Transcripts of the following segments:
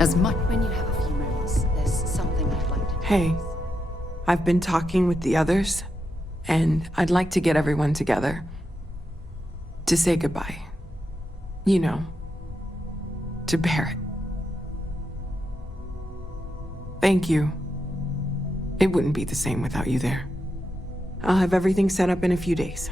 As much when you have a few moments, there's something I'd like to Hey, I've been talking with the others, and I'd like to get everyone together. To say goodbye. You know, to Barrett. Thank you. It wouldn't be the same without you there. I'll have everything set up in a few days.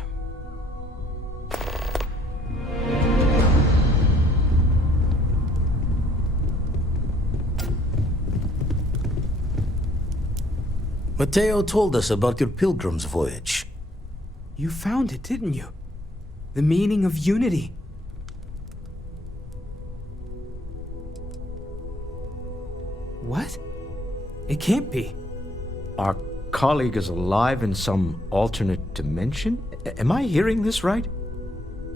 Mateo told us about your pilgrim's voyage. You found it, didn't you? The meaning of unity. What? It can't be. Our colleague is alive in some alternate dimension? Am I hearing this right?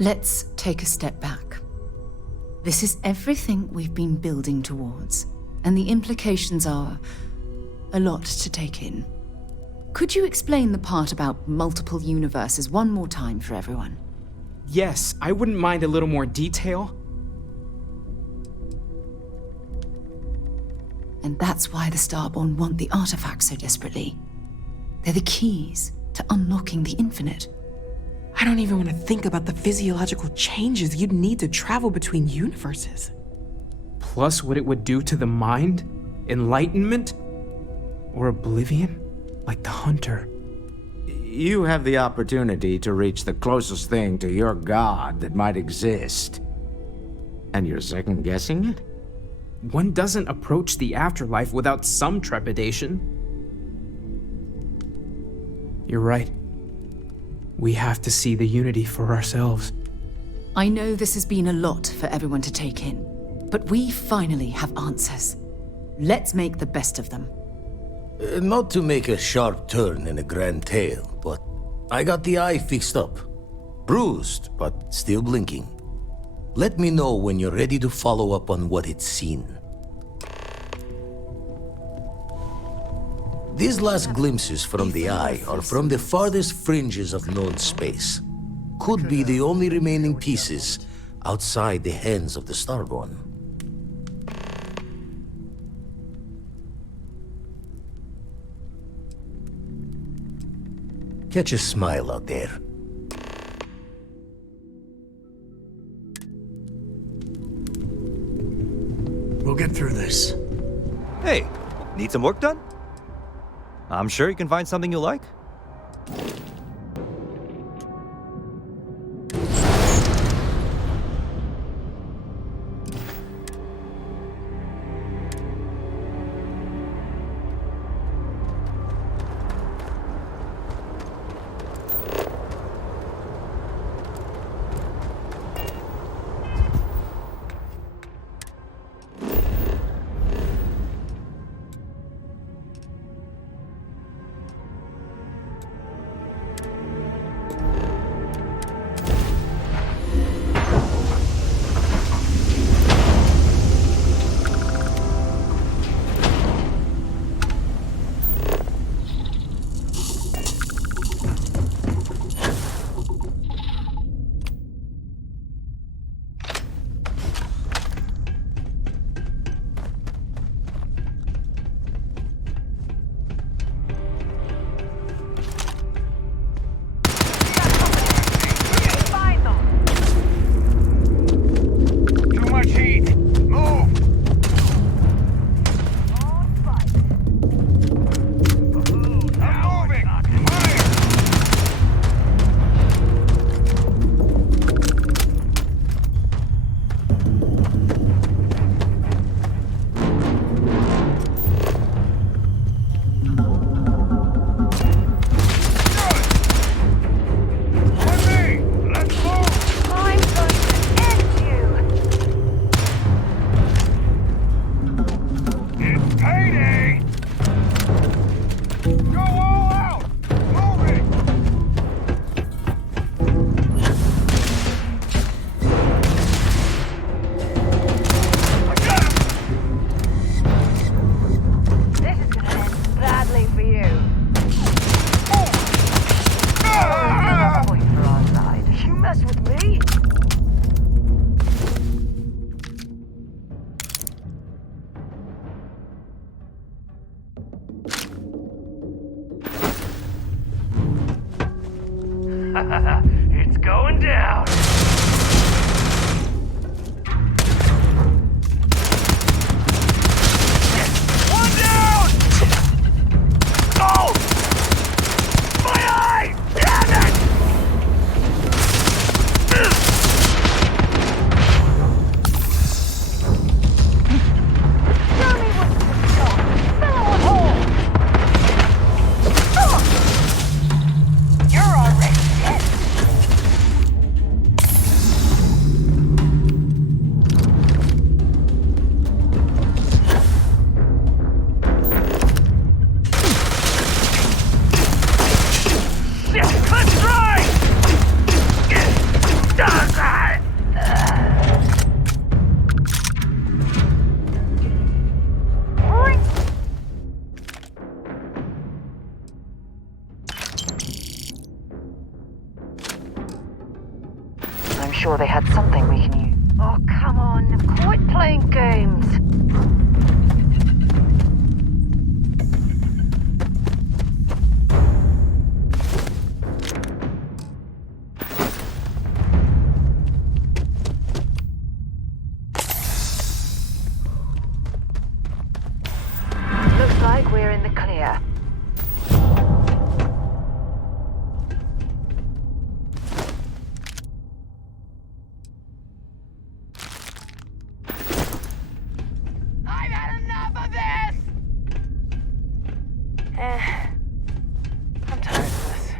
Let's take a step back. This is everything we've been building towards, and the implications are a lot to take in. Could you explain the part about multiple universes one more time for everyone? Yes, I wouldn't mind a little more detail. And that's why the Starborn want the artifacts so desperately. They're the keys to unlocking the infinite. I don't even want to think about the physiological changes you'd need to travel between universes. Plus what it would do to the mind, enlightenment, or oblivion, like the Hunter. You have the opportunity to reach the closest thing to your god that might exist. And you're second-guessing it? One doesn't approach the afterlife without some trepidation. You're right. We have to see the unity for ourselves. I know this has been a lot for everyone to take in, but we finally have answers. Let's make the best of them. Not to make a sharp turn in a grand tale, but I got the eye fixed up. Bruised, but still blinking. Let me know when you're ready to follow up on what it's seen. These last glimpses from the eye are from the farthest fringes of known space. Could be the only remaining pieces outside the hands of the Starborn. Catch a smile out there. We'll get through this. Hey, need some work done? I'm sure you can find something you like. Come on, quit playing games. Looks like we're in the clear. I'm tired of this.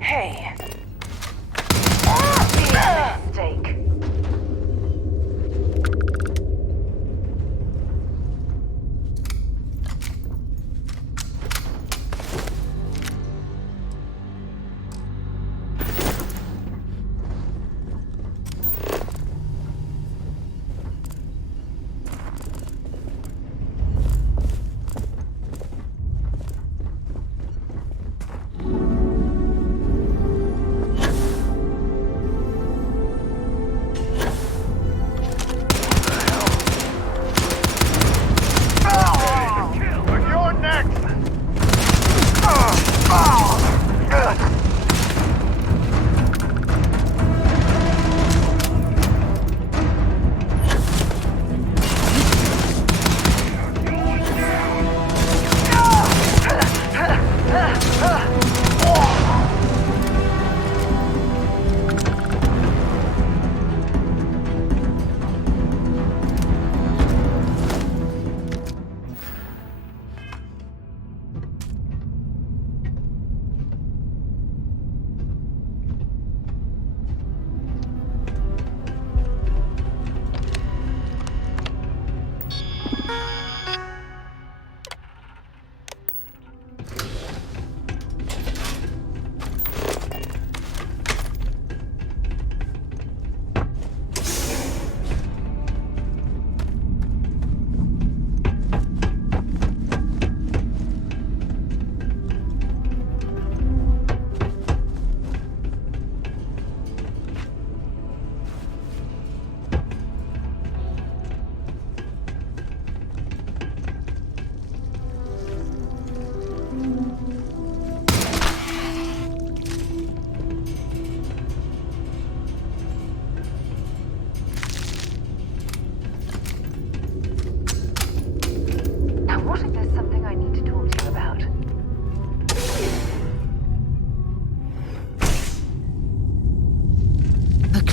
Hey. Mistake.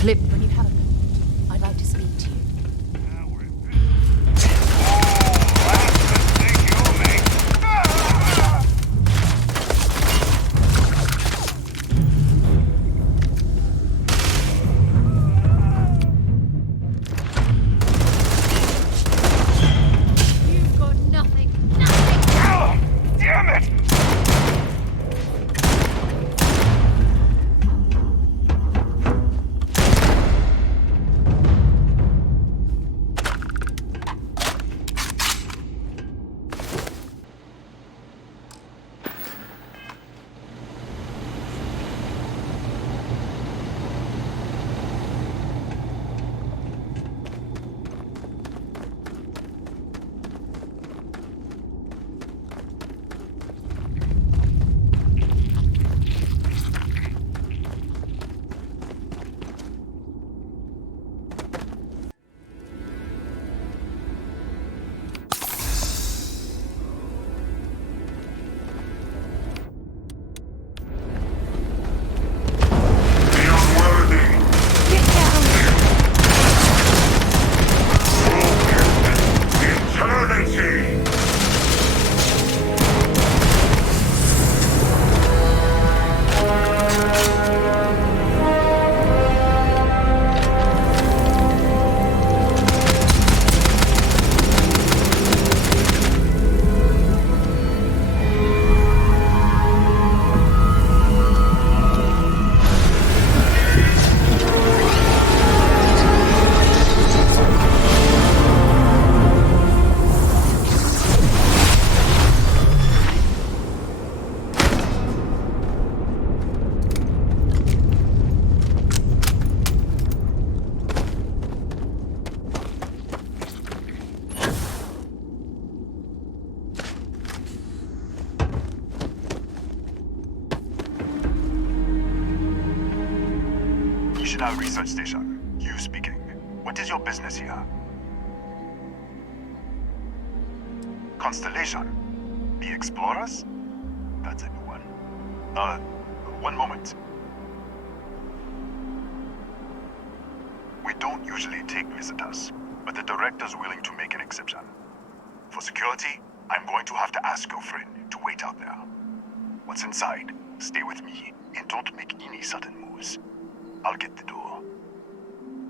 Clip when you have a moment. I'd like to speak to you. You've got nothing. Nothing! Oh, damn it! Bethesda Research Station. You speaking. What is your business here? Constellation. The Explorers? That's a new one. One moment. We don't usually take visitors, but the director's willing to make an exception. For security, I'm going to have to ask your friend to wait out there. What's inside? Stay with me, and don't make any sudden moves. I'll get the door.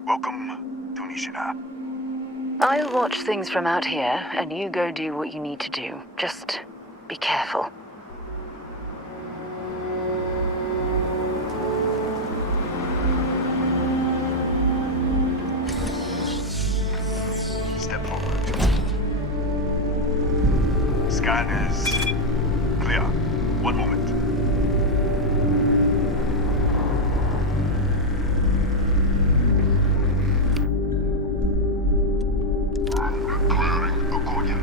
Welcome to Nishina. I'll watch things from out here, and you go do what you need to do. Just be careful. Step forward. Scan is clear. One moment. Clearing accordion.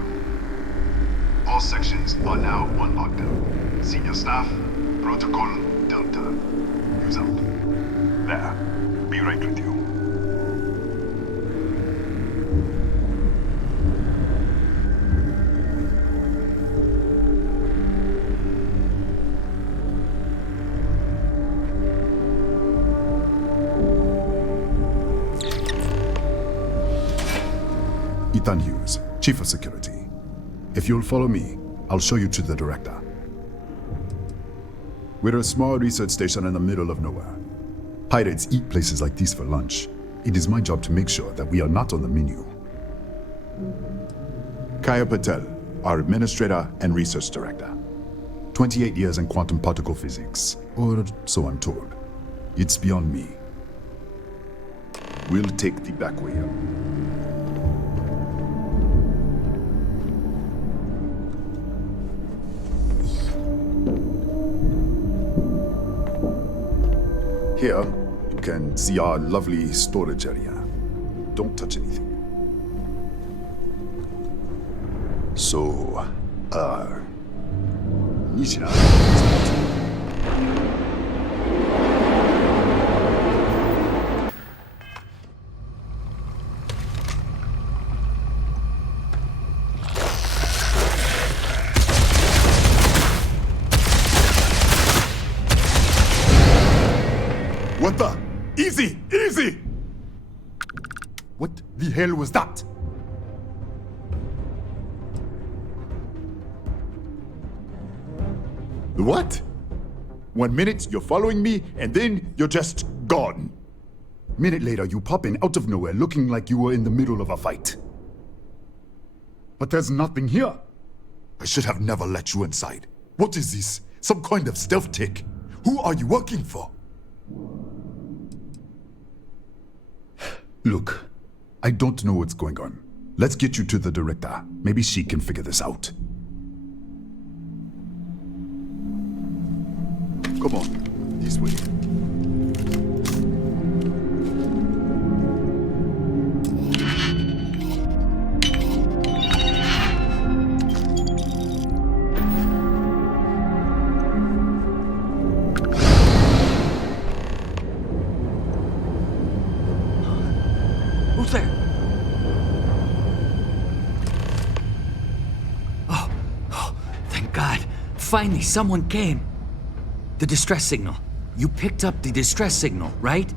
All sections are now on lockdown. Senior staff, protocol Delta. Use out. There. Be right with you. Ethan Hughes, Chief of Security. If you'll follow me, I'll show you to the director. We're a small research station in the middle of nowhere. Pirates eat places like these for lunch. It is my job to make sure that we are not on the menu. Kaya Patel, our Administrator and Research Director. 28 years in quantum particle physics, or so I'm told. It's beyond me. We'll take the back way up. Here, you can see our lovely storage area. Don't touch anything. So, Nishina. What the? Easy! Easy! What the hell was that? What? 1 minute you're following me, and then you're just gone. Minute later, you pop in out of nowhere looking like you were in the middle of a fight. But there's nothing here. I should have never let you inside. What is this? Some kind of stealth tick? Who are you working for? Look, I don't know what's going on. Let's get you to the director. Maybe she can figure this out. Come on, this way. Who's there? Oh, thank God. Finally, someone came. The distress signal. You picked up the distress signal, right?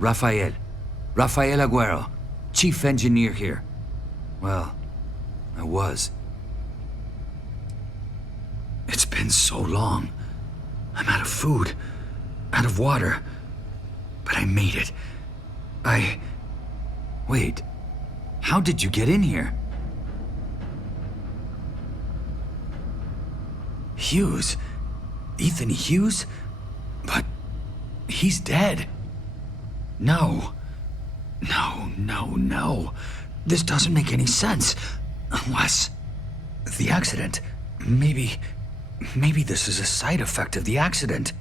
Rafael Aguero, chief engineer here. Well, I was. It's been so long. I'm out of food, out of water, but I made it. Wait, how did you get in here? Hughes? Ethan Hughes? But he's dead. No. This doesn't make any sense. Unless the accident. Maybe this is a side effect of the accident.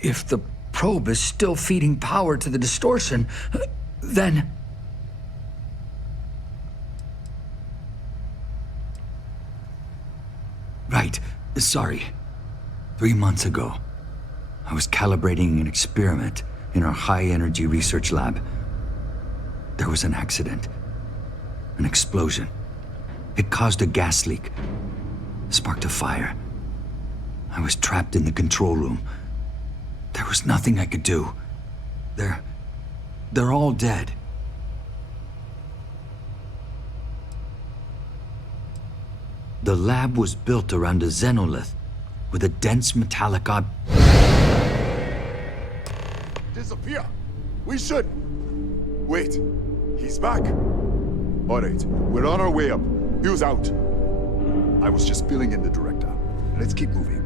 If the probe is still feeding power to the distortion, then... Right. Sorry. 3 months ago. I was calibrating an experiment in our high-energy research lab. There was an accident. An explosion. It caused a gas leak. Sparked a fire. I was trapped in the control room. There was nothing I could do. They're all dead. The lab was built around a xenolith with a dense metallic Disappear! We should... Wait, he's back. All right, we're on our way up. Hughes out. I was just filling in the director. Let's keep moving.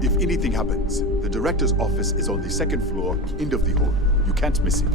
If anything happens, the director's office is on the second floor, end of the hall. You can't miss it.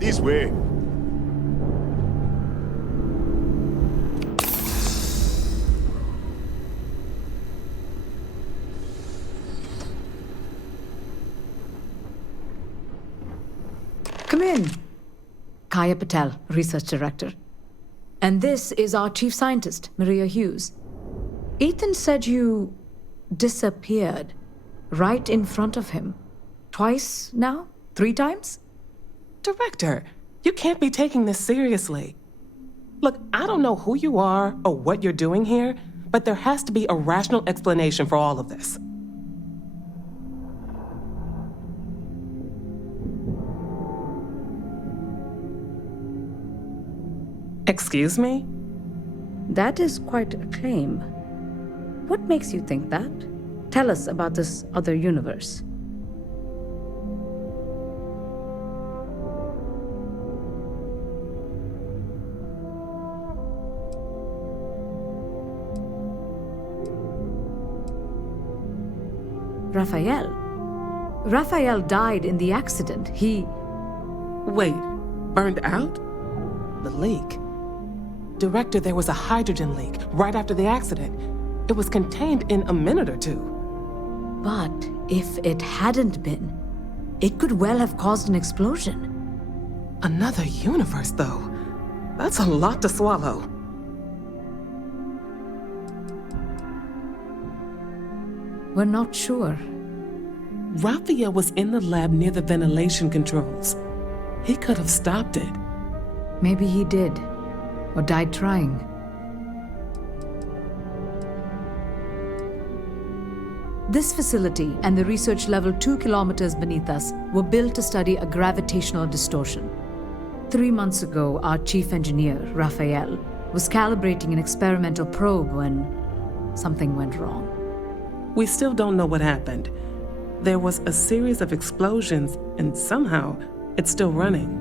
This way. Come in. Kaya Patel, Research Director. And this is our Chief Scientist, Maria Hughes. Ethan said you disappeared right in front of him. Twice now? 3 times? Director, you can't be taking this seriously. Look, I don't know who you are or what you're doing here, but there has to be a rational explanation for all of this. Excuse me? That is quite a claim. What makes you think that? Tell us about this other universe. Raphael died in the accident. Wait, burned out? The leak. Director, there was a hydrogen leak right after the accident. It was contained in a minute or two. But if it hadn't been, it could well have caused an explosion. Another universe, though. That's a lot to swallow. We're not sure. Raphael was in the lab near the ventilation controls. He could have stopped it. Maybe he did, or died trying. This facility and the research level 2 kilometers beneath us were built to study a gravitational distortion. 3 months ago, our chief engineer, Raphael, was calibrating an experimental probe when something went wrong. We still don't know what happened. There was a series of explosions, and somehow it's still running.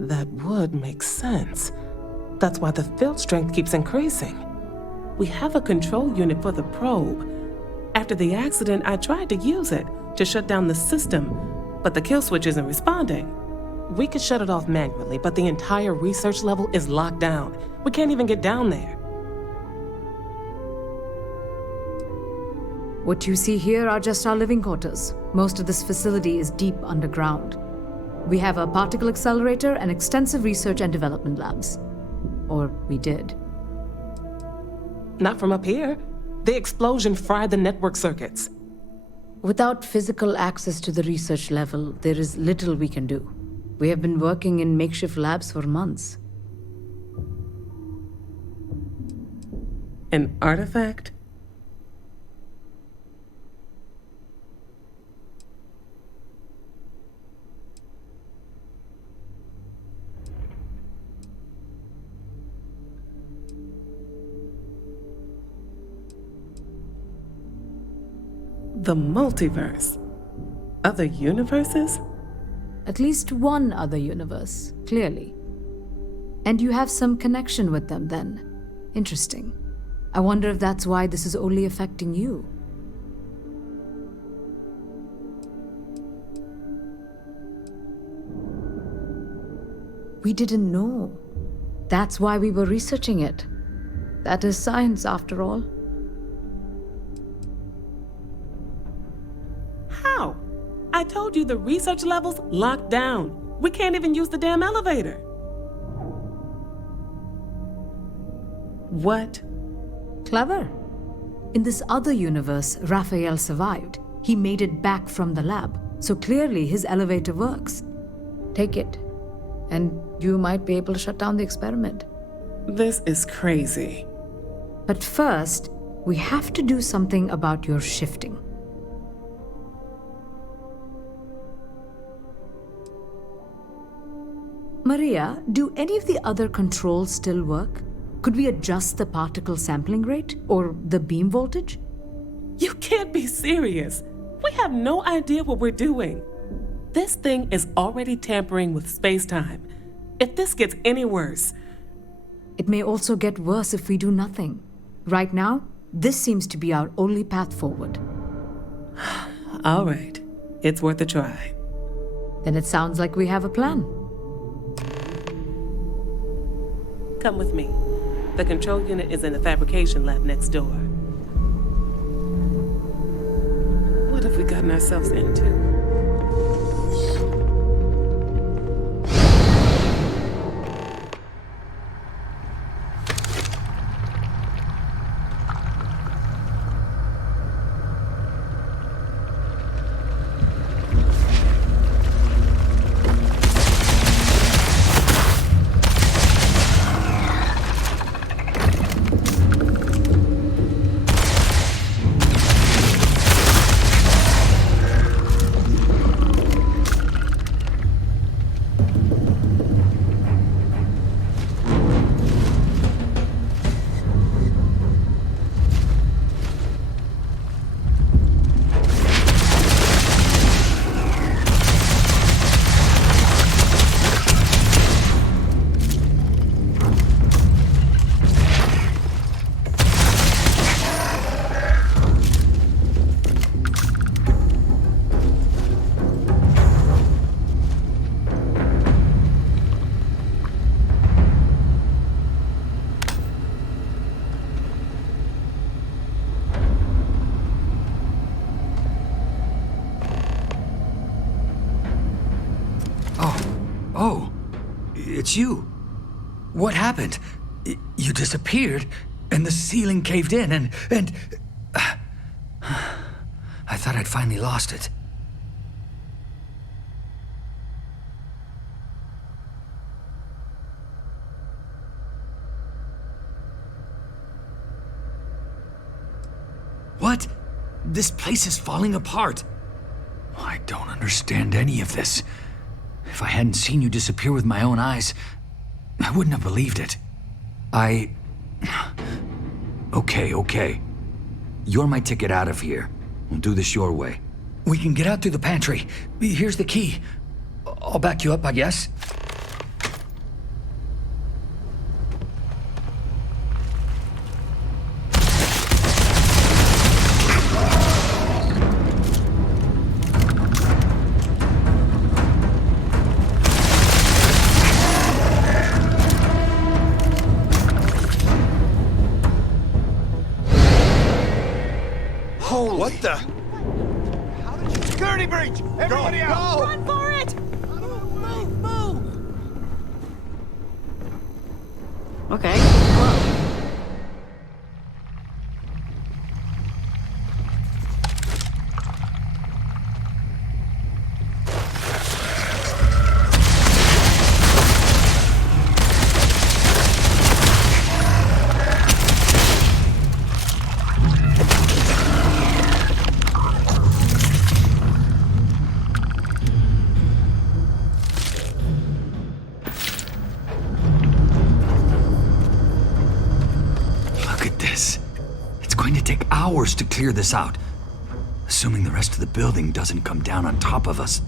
That would make sense. That's why the field strength keeps increasing. We have a control unit for the probe. After the accident, I tried to use it to shut down the system, but the kill switch isn't responding. We could shut it off manually, but the entire research level is locked down. We can't even get down there. What you see here are just our living quarters. Most of this facility is deep underground. We have a particle accelerator and extensive research and development labs. Or we did. Not from up here. The explosion fried the network circuits. Without physical access to the research level, there is little we can do. We have been working in makeshift labs for months. An artifact? The multiverse. Other universes? At least one other universe, clearly. And you have some connection with them then. Interesting. I wonder if that's why this is only affecting you. We didn't know. That's why we were researching it. That is science, after all. How? I told you the research level's locked down. We can't even use the damn elevator. What? Clever. In this other universe, Raphael survived. He made it back from the lab, so clearly his elevator works. Take it, and you might be able to shut down the experiment. This is crazy. But first, we have to do something about your shifting. Maria, do any of the other controls still work? Could we adjust the particle sampling rate or the beam voltage? You can't be serious. We have no idea what we're doing. This thing is already tampering with space-time. If this gets any worse... It may also get worse if we do nothing. Right now, this seems to be our only path forward. All right. It's worth a try. Then it sounds like we have a plan. Come with me. The control unit is in the fabrication lab next door. What have we gotten ourselves into? Oh, it's you. What happened? You disappeared, and the ceiling caved in, and... I thought I'd finally lost it. What? This place is falling apart. I don't understand any of this. If I hadn't seen you disappear with my own eyes, I wouldn't have believed it. Okay. You're my ticket out of here. We'll do this your way. We can get out through the pantry. Here's the key. I'll back you up, I guess. What the? Security breach! Everybody out! Go! Run for it! Move! Okay, whoa. Hours to clear this out, assuming the rest of the building doesn't come down on top of us.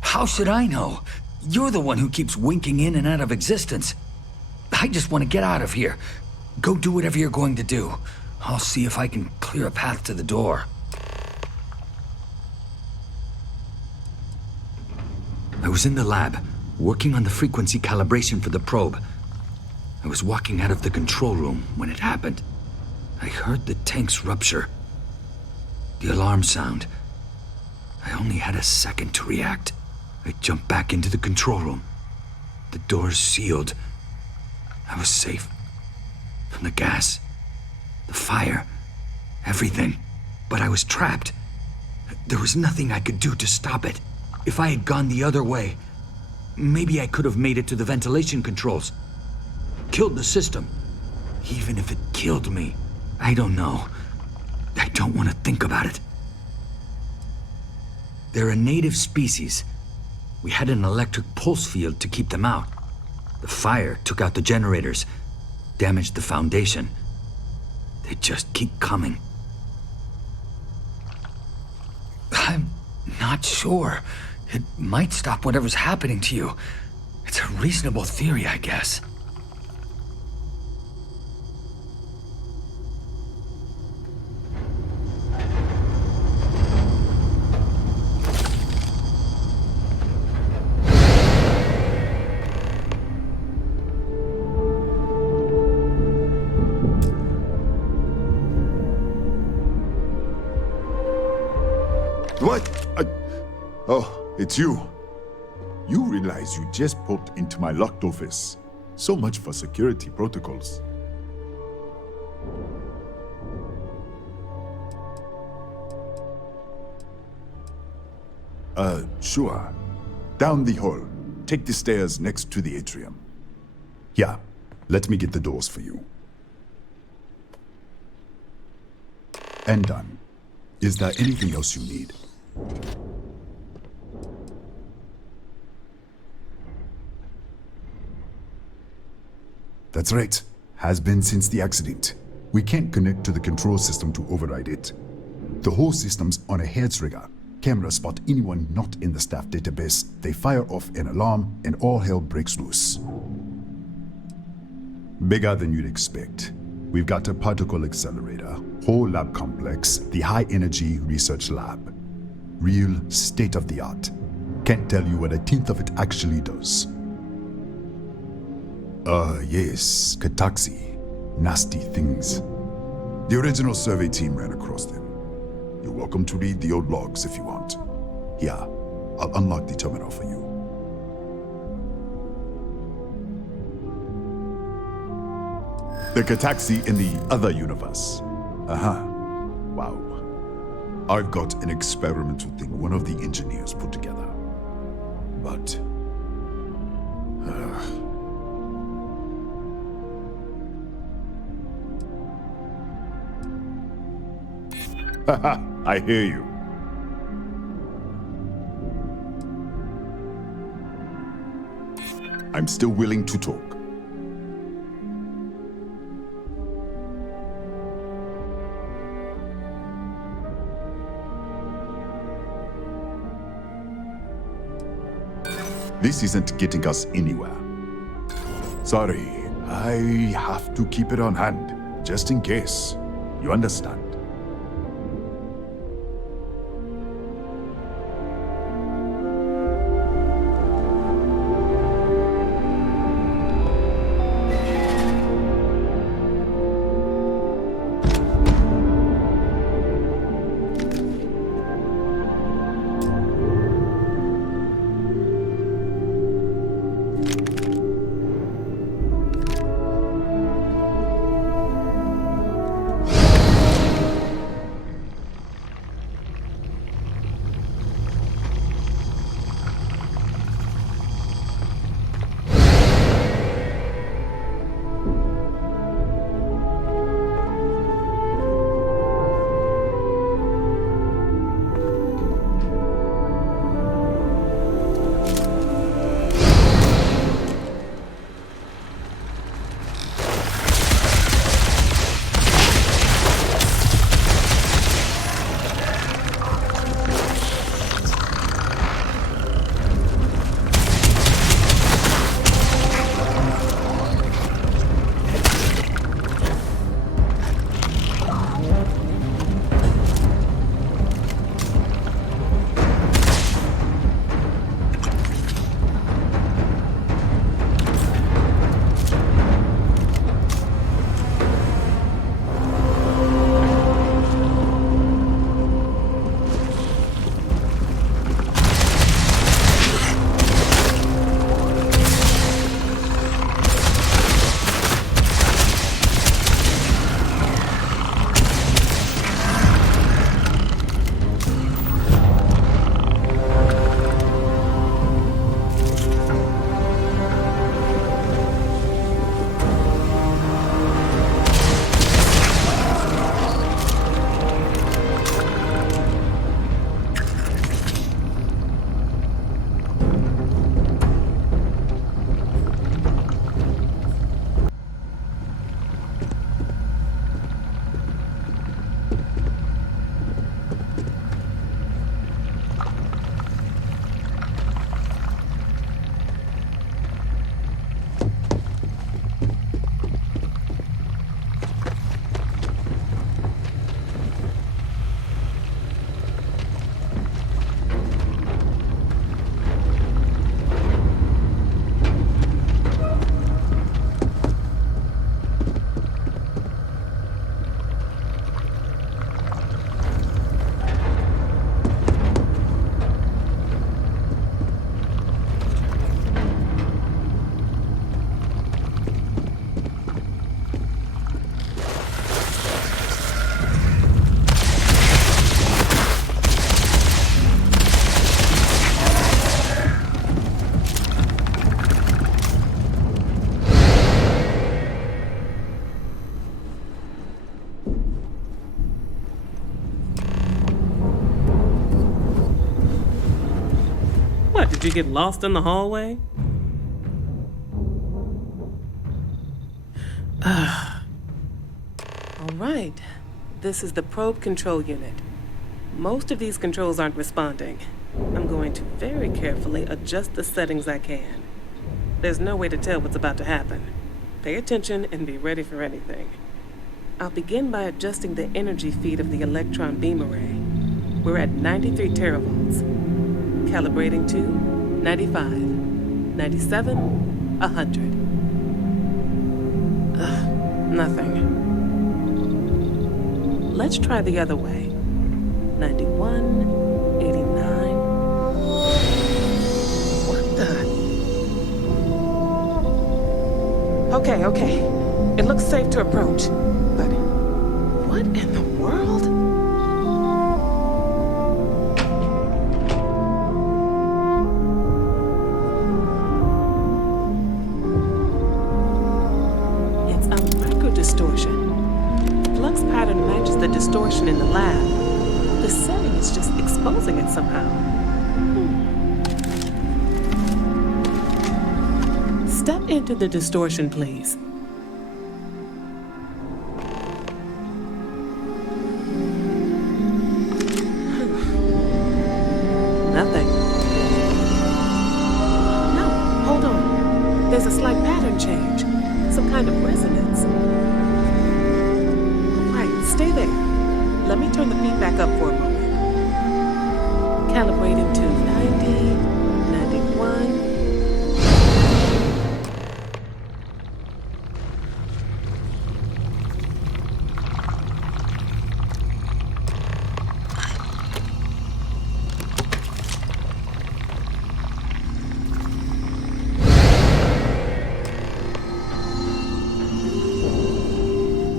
How should I know? You're the one who keeps winking in and out of existence. I just want to get out of here. Go do whatever you're going to do. I'll see if I can clear a path to the door. I was in the lab, working on the frequency calibration for the probe. I was walking out of the control room when it happened. I heard the tanks rupture. The alarm sound. I only had a second to react. I jumped back into the control room. The doors sealed. I was safe. From the gas, the fire, everything. But I was trapped. There was nothing I could do to stop it. If I had gone the other way, maybe I could have made it to the ventilation controls. Killed the system. Even if it killed me, I don't know. I don't want to think about it. They're a native species. We had an electric pulse field to keep them out. The fire took out the generators, damaged the foundation. They just keep coming. I'm not sure. It might stop whatever's happening to you. It's a reasonable theory, I guess. Oh, it's you. You realize you just popped into my locked office. So much for security protocols. Sure. Down the hall. Take the stairs next to the atrium. Yeah, let me get the doors for you. And done. Is there anything else you need? That's right. Has been since the accident. We can't connect to the control system to override it. The whole system's on a hair trigger. Cameras spot anyone not in the staff database. They fire off an alarm and all hell breaks loose. Bigger than you'd expect. We've got a particle accelerator, whole lab complex, the high energy research lab. Real state of the art. Can't tell you what a tenth of it actually does. Yes, Kataxi. Nasty things. The original survey team ran across them. You're welcome to read the old logs if you want. Here, I'll unlock the terminal for you. The Kataxi in the other universe. Wow. I've got an experimental thing one of the engineers put together. But... Haha, I hear you. I'm still willing to talk. This isn't getting us anywhere. Sorry, I have to keep it on hand, just in case. You understand? Did you get lost in the hallway? All right. This is the probe control unit. Most of these controls aren't responding. I'm going to very carefully adjust the settings I can. There's no way to tell what's about to happen. Pay attention and be ready for anything. I'll begin by adjusting the energy feed of the electron beam array. We're at 93 teravolts. Calibrating to 95, 97, 100. Nothing. Let's try the other way. 91, 89. What the? Okay. It looks safe to approach. But what in the world? It's a microdistortion. The flux pattern matches the distortion in the lab, exposing it somehow. Step into the distortion, please. Nothing. No, hold on. There's a slight pattern change. Some kind of resonance. Right, stay there. Let me turn the feedback up for a moment. Calibrating to 90, 91.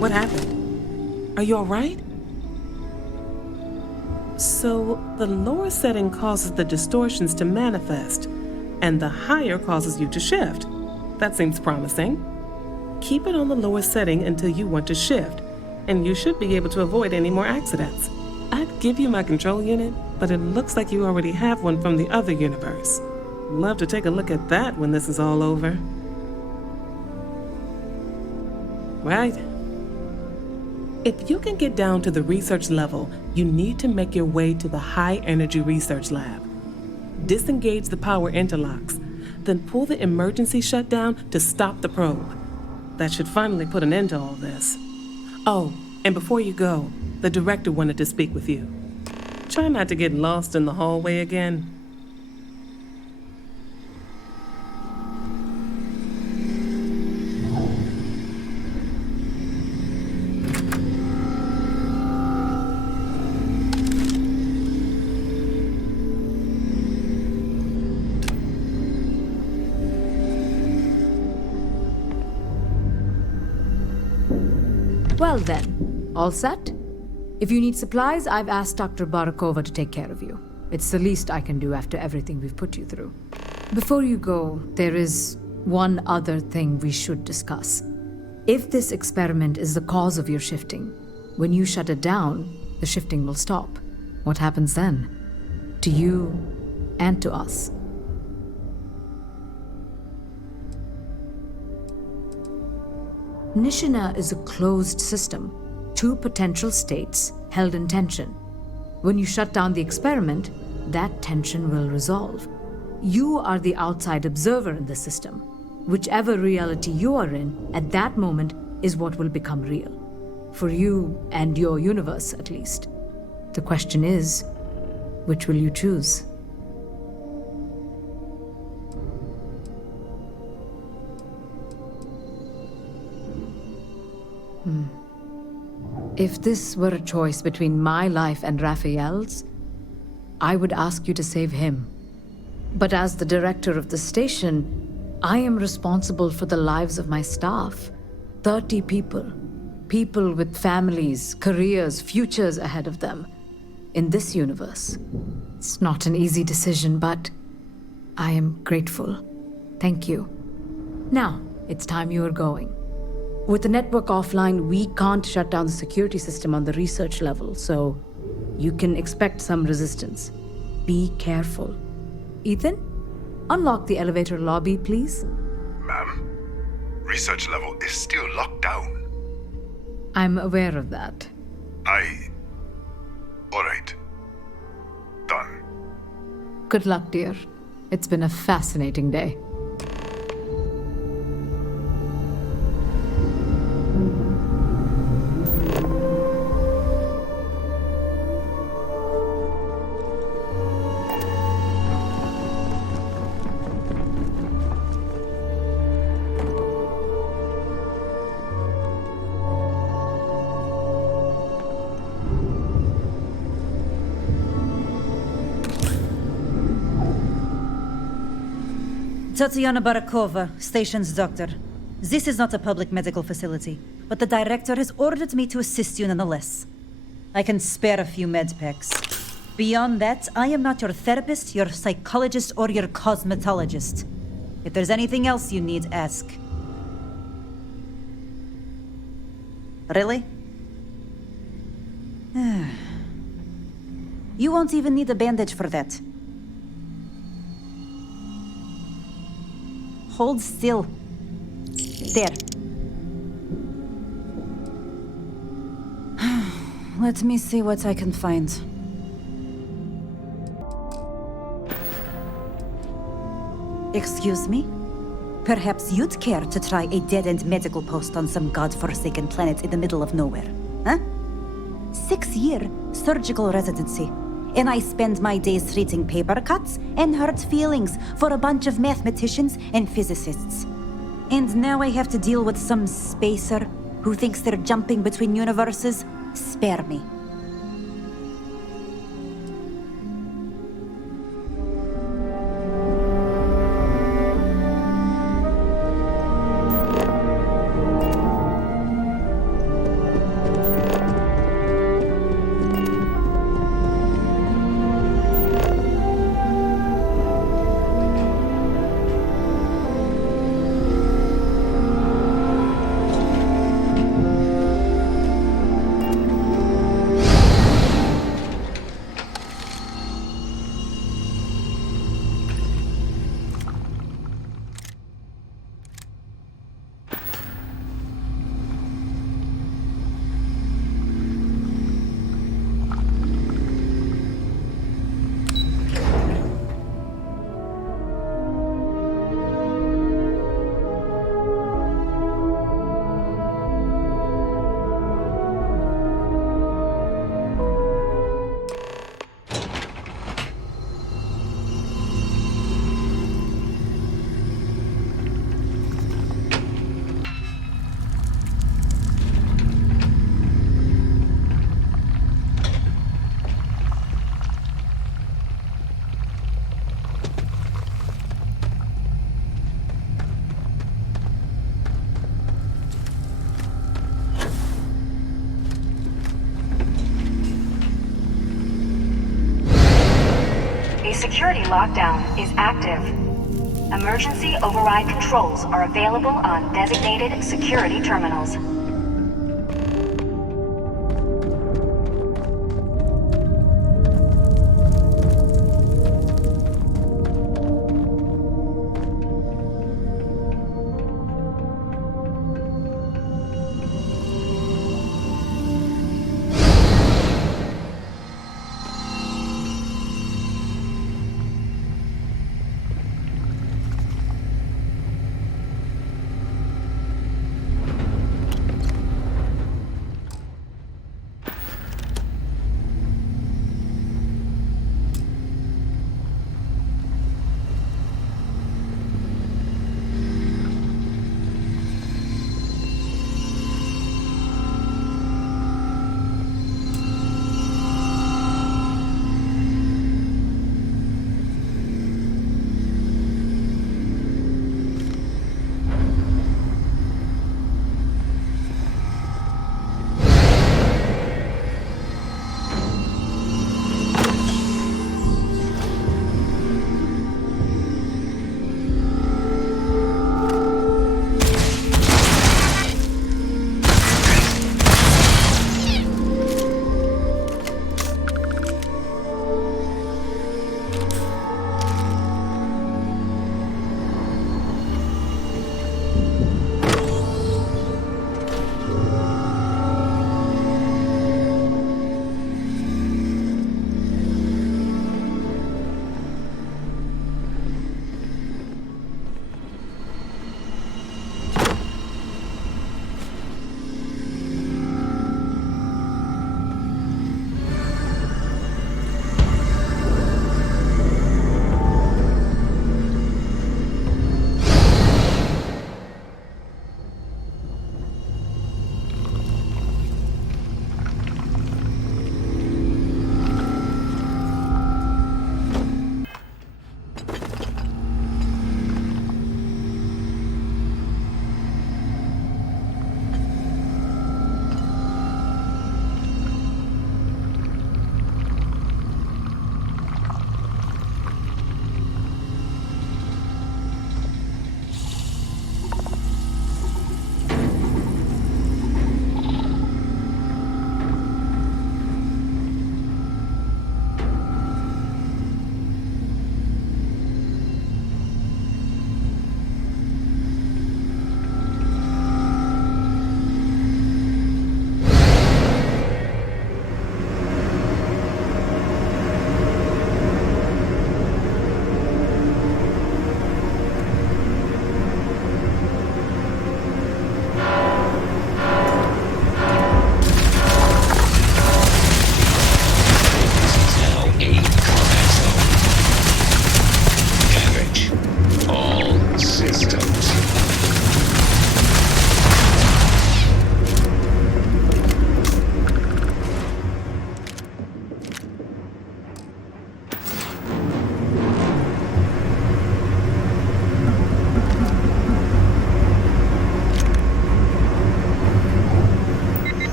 What happened? Are you all right? So, the lower setting causes the distortions to manifest, and the higher causes you to shift. That seems promising. Keep it on the lower setting until you want to shift, and you should be able to avoid any more accidents. I'd give you my control unit, but it looks like you already have one from the other universe. Love to take a look at that when this is all over. Right? If you can get down to the research level, you need to make your way to the high-energy research lab. Disengage the power interlocks, then pull the emergency shutdown to stop the probe. That should finally put an end to all this. Oh, and before you go, the director wanted to speak with you. Try not to get lost in the hallway again. Well then, all set? If you need supplies, I've asked Dr. Barakova to take care of you. It's the least I can do after everything we've put you through. Before you go, there is one other thing we should discuss. If this experiment is the cause of your shifting, when you shut it down, the shifting will stop. What happens then? To you and to us. Nishina is a closed system, two potential states held in tension. When you shut down the experiment, that tension will resolve. You are the outside observer in the system. Whichever reality you are in, at that moment, is what will become real. For you and your universe, at least. The question is, which will you choose? If this were a choice between my life and Raphael's, I would ask you to save him. But as the director of the station, I am responsible for the lives of my staff. 30 people. People with families, careers, futures ahead of them. In this universe. It's not an easy decision, but I am grateful. Thank you. Now, it's time you are going. With the network offline, we can't shut down the security system on the research level, so you can expect some resistance. Be careful. Ethan, unlock the elevator lobby, please. Ma'am, research level is still locked down. I'm aware of that. All right. Done. Good luck, dear. It's been a fascinating day. Tatiana Barakova, station's doctor. This is not a public medical facility, but the director has ordered me to assist you nonetheless. I can spare a few med packs. Beyond that, I am not your therapist, your psychologist, or your cosmetologist. If there's anything else you need, ask. Really? You won't even need a bandage for that. Hold still. There. Let me see what I can find. Excuse me? Perhaps you'd care to try a dead-end medical post on some godforsaken planet in the middle of nowhere, huh? 6-year surgical residency. And I spend my days treating paper cuts and hurt feelings for a bunch of mathematicians and physicists. And now I have to deal with some spacer who thinks they're jumping between universes? Spare me. Security lockdown is active. Emergency override controls are available on designated security terminals.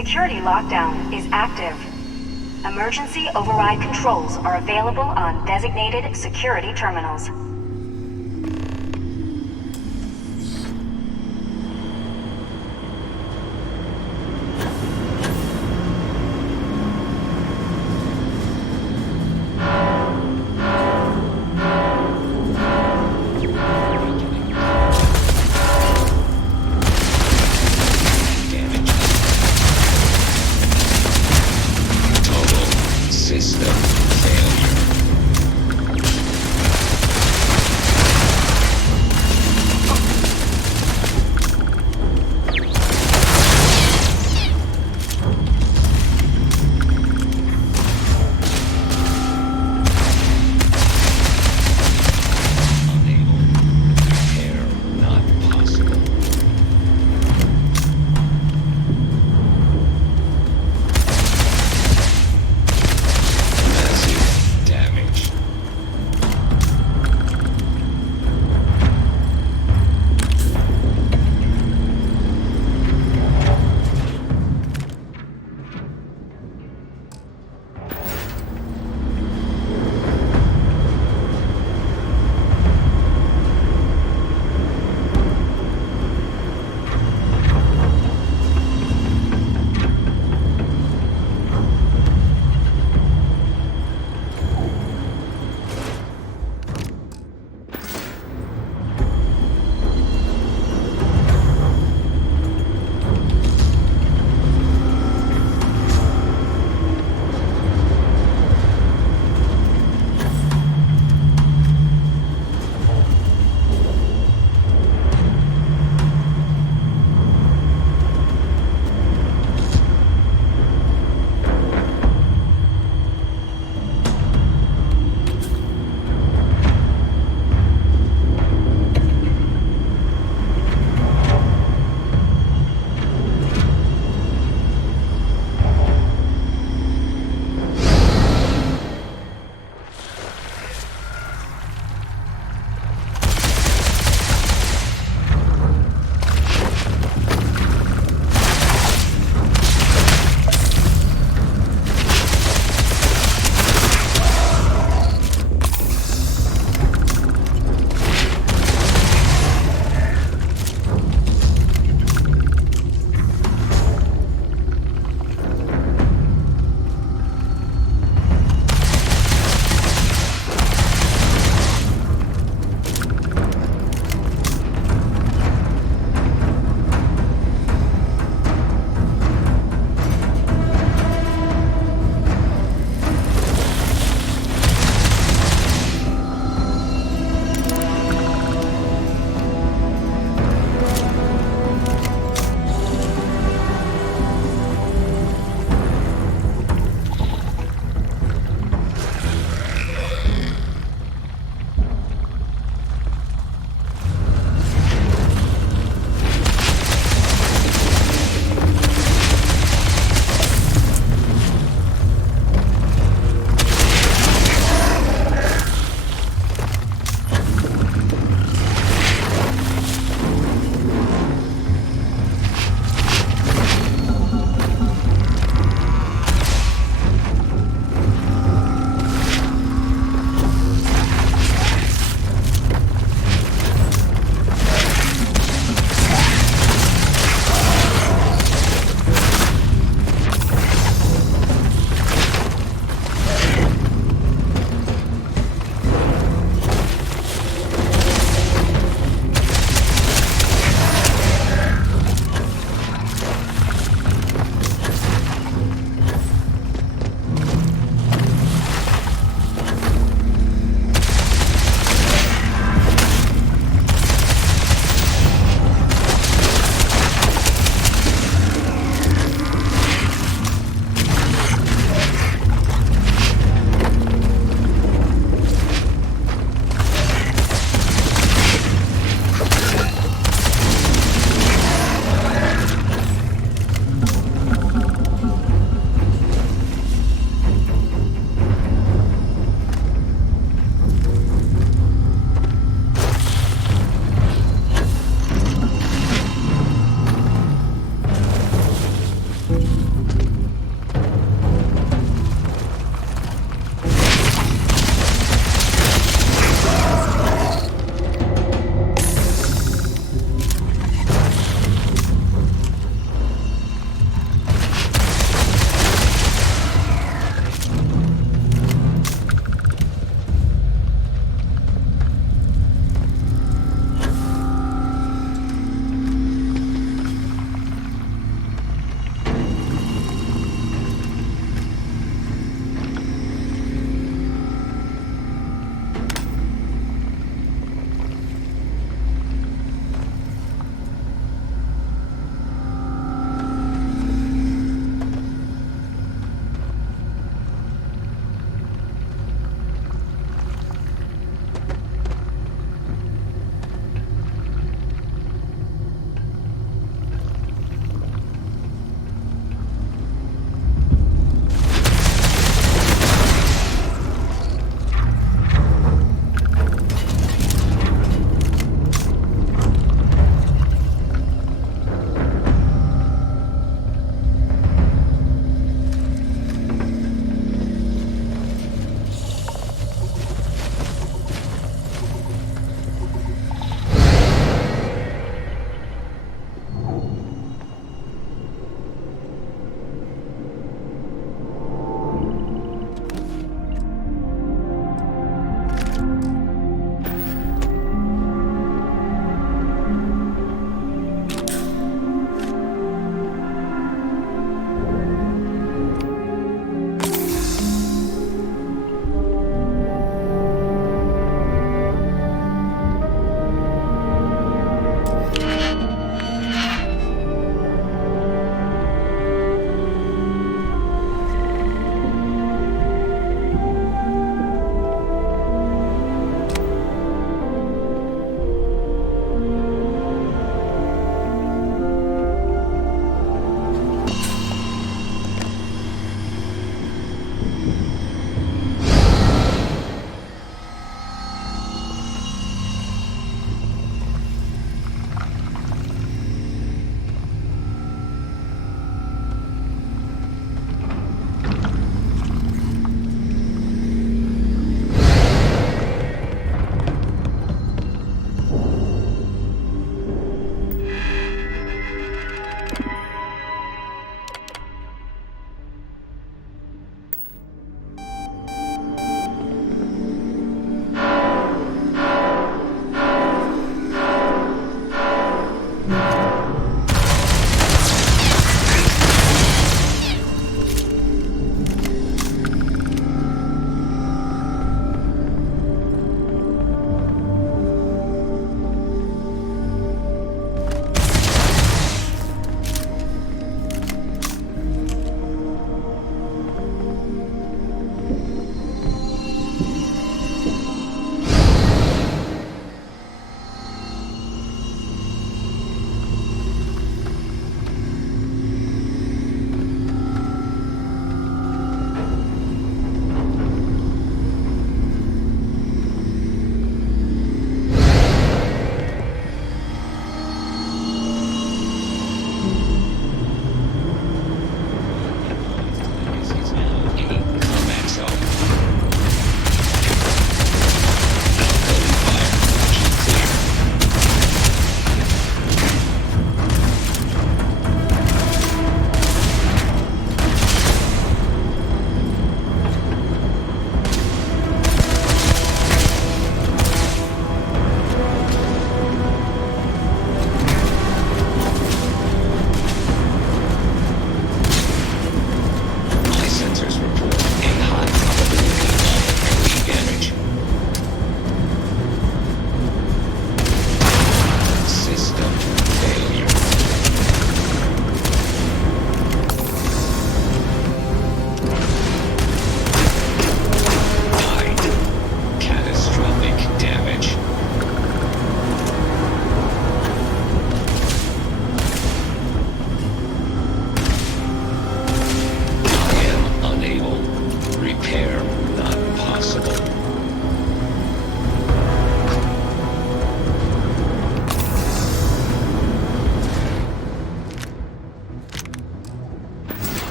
Security lockdown is active. Emergency override controls are available on designated security terminals.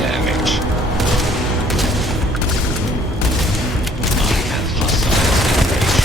damage. I have hostiles in range.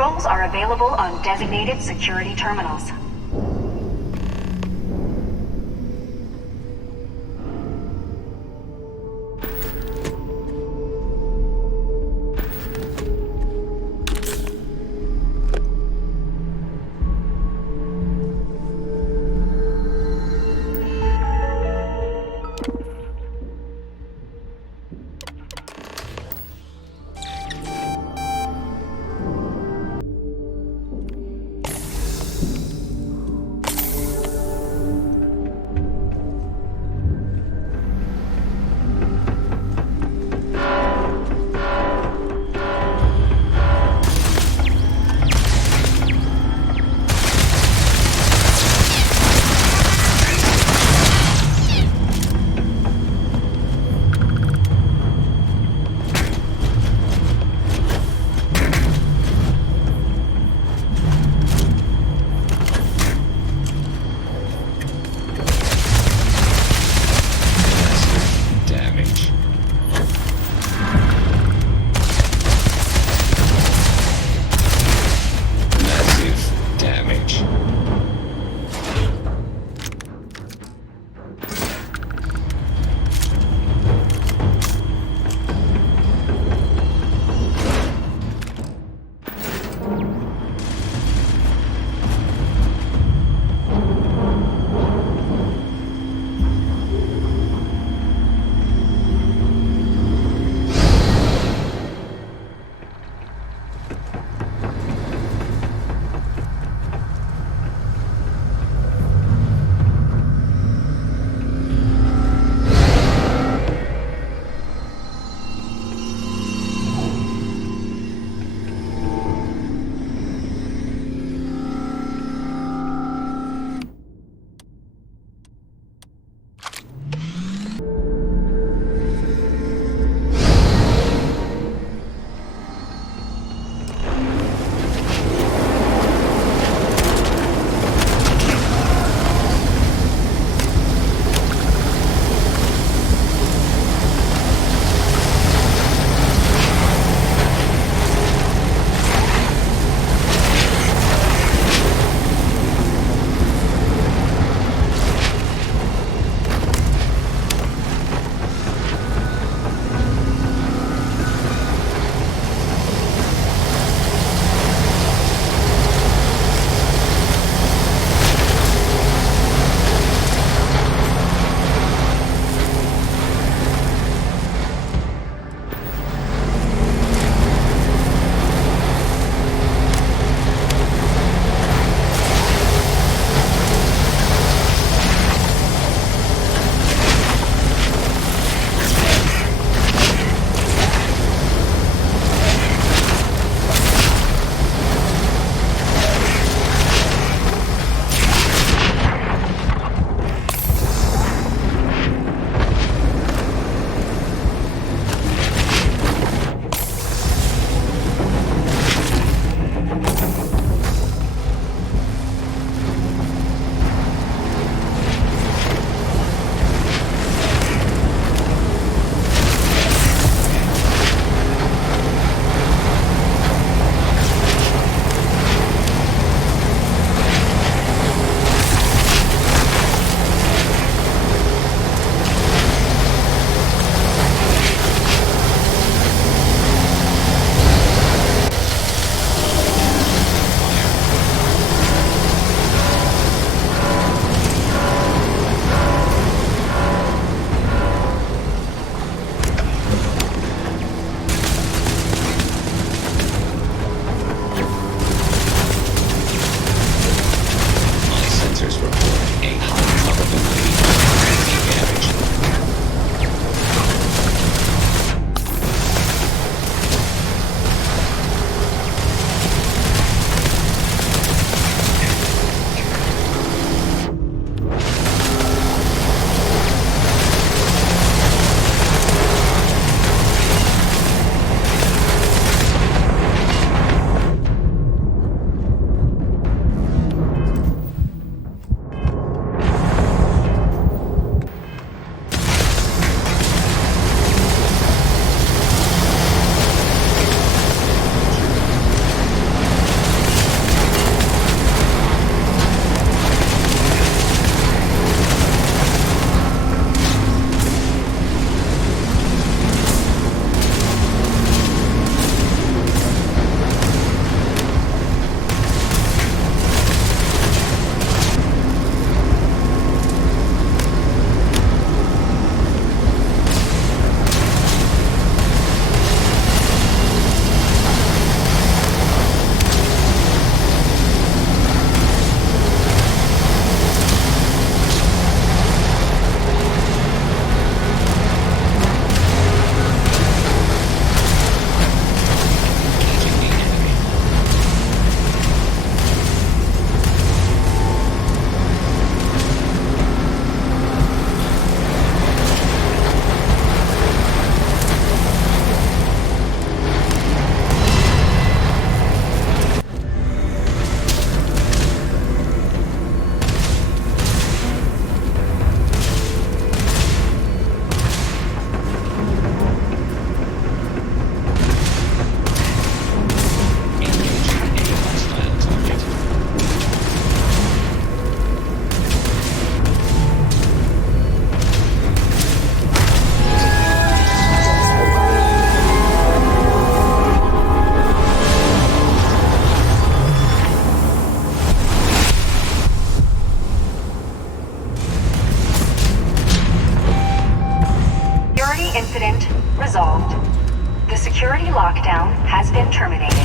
Controls are available on designated security terminals. lockdown has been terminated.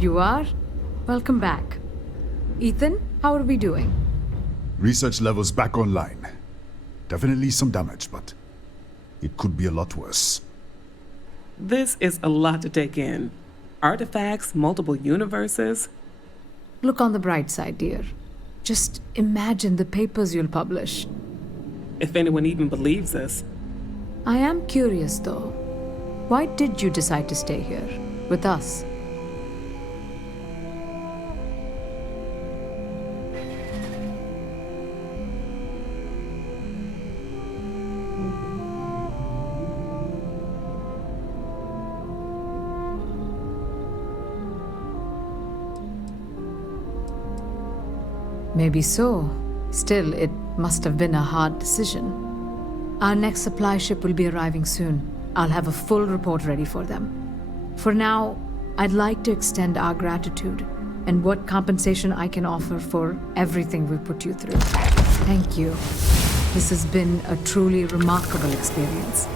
You are? Welcome back. Ethan, how are we doing? Research levels back online. Definitely some damage, but it could be a lot worse. This is a lot to take in. Artifacts, multiple universes. Look on the bright side, dear. Just imagine the papers you'll publish. If anyone even believes us. I am curious, though. Why did you decide to stay here, with us? Maybe so. Still, it must have been a hard decision. Our next supply ship will be arriving soon. I'll have a full report ready for them. For now, I'd like to extend our gratitude and what compensation I can offer for everything we've put you through. Thank you. This has been a truly remarkable experience.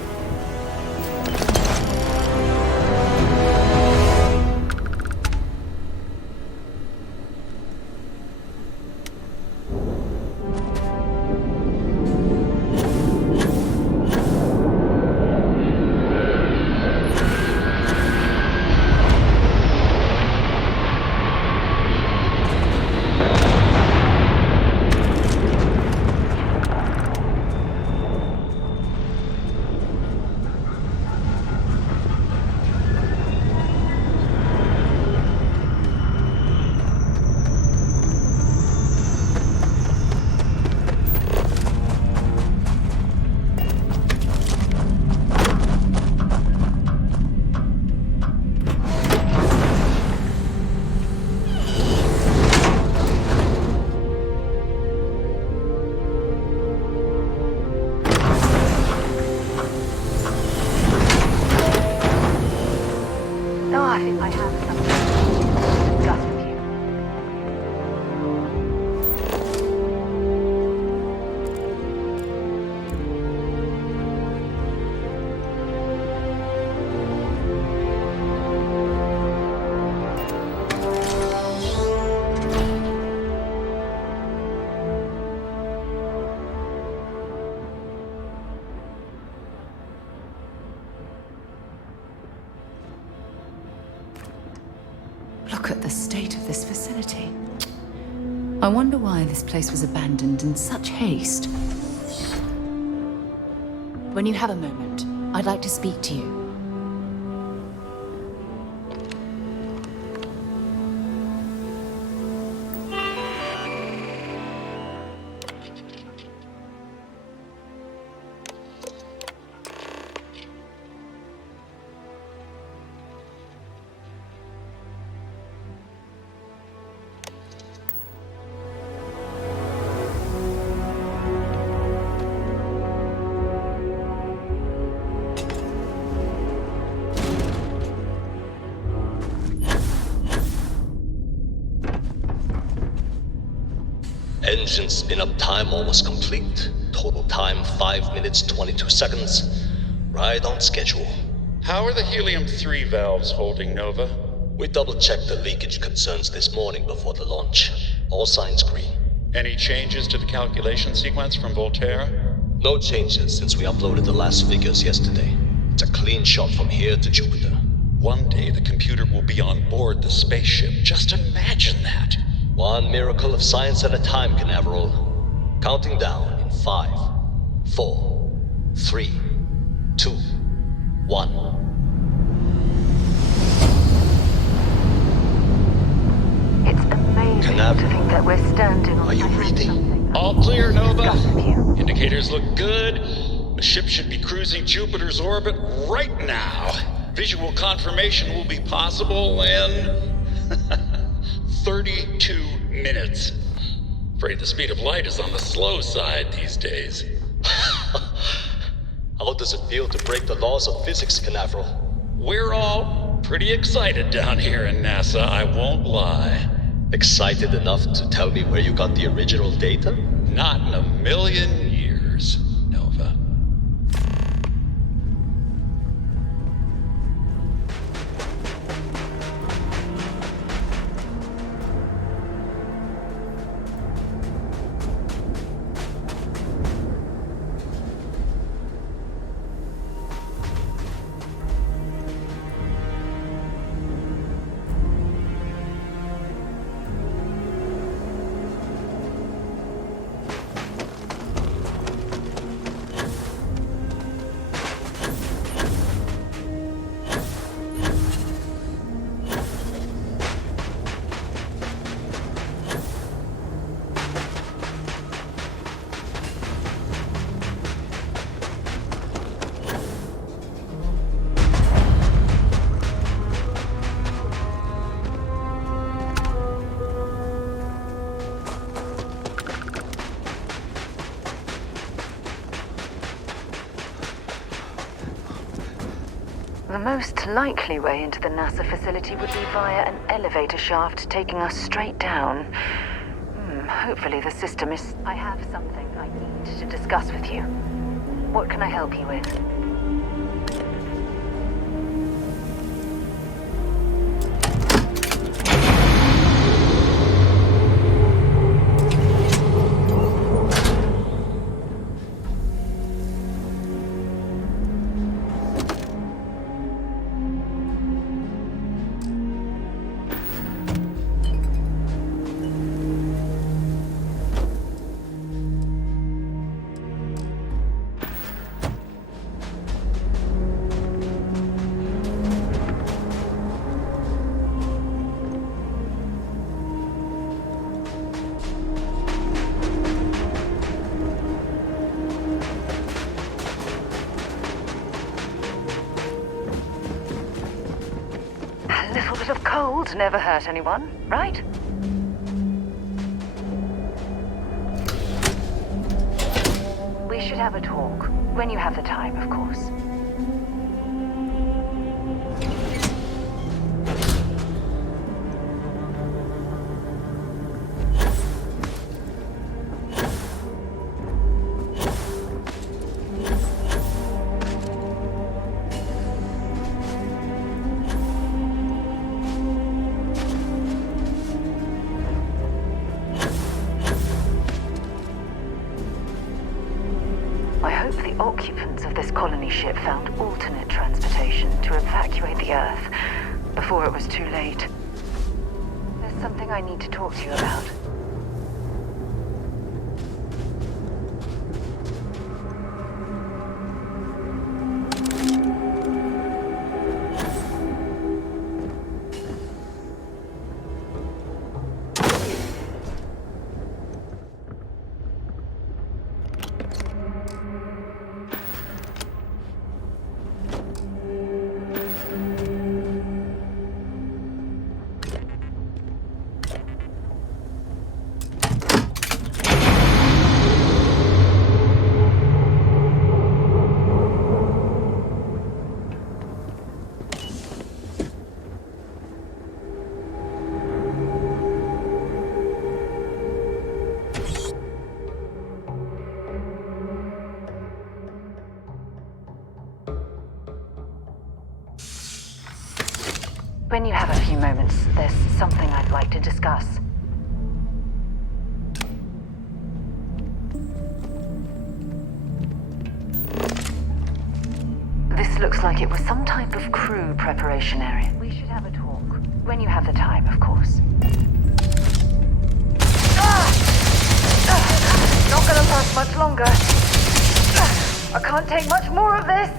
Look at the state of this facility. I wonder why this place was abandoned in such haste. When you have a moment, I'd like to speak to you. Engine spin-up time almost complete. Total time 5 minutes 22 seconds. Right on schedule. How are the helium-3 valves holding, Nova? We double-checked the leakage concerns this morning before the launch. All signs green. Any changes to the calculation sequence from Volterra? No changes since we uploaded the last figures yesterday. It's a clean shot from here to Jupiter. One day the computer will be on board the spaceship. Just imagine that. One miracle of science at a time, Canaveral. Counting down in 5, 4, 3, 2, 1. It's amazing to think that we're standing on... Are you reading? All clear, Nova. Indicators look good. The ship should be cruising Jupiter's orbit right now. Visual confirmation will be possible in 32 minutes. Afraid the speed of light is on the slow side these days. How does it feel to break the laws of physics, Canaveral? We're all pretty excited down here in NASA, I won't lie. Excited enough to tell me where you got the original data? Not in a million years, Nova. The most likely way into the NASA facility would be via an elevator shaft taking us straight down. Hopefully the system is... I have something I need to discuss with you. What can I help you with? A little bit of cold never hurt anyone, right? We should have a talk. When you have the time, of course. Occupants of this colony ship found alternate transportation to evacuate the Earth before it was too late. There's something I need to talk to you about. When you have a few moments, there's something I'd like to discuss. This looks like it was some type of crew preparation area. We should have a talk. When you have the time, of course. Not gonna last much longer. I can't take much more of this.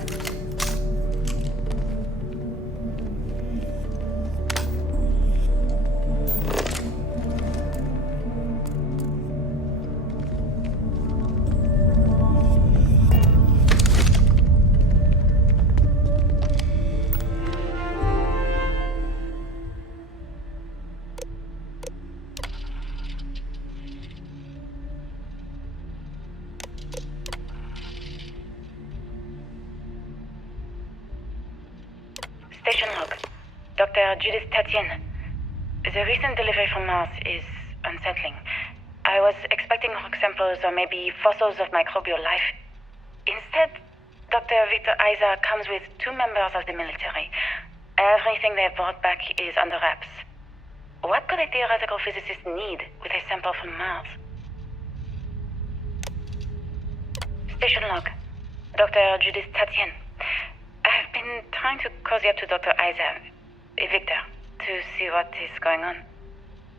Dr. Judith Tatienne. The recent delivery from Mars is unsettling. I was expecting rock samples or maybe fossils of microbial life. Instead, Dr. Victor Isa comes with 2 members of the military. Everything they brought back is under wraps. What could a theoretical physicist need with a sample from Mars? Station log. Dr. Judith Tatienne. I've been trying to cozy up to Dr. Isa, Victor, to see what is going on.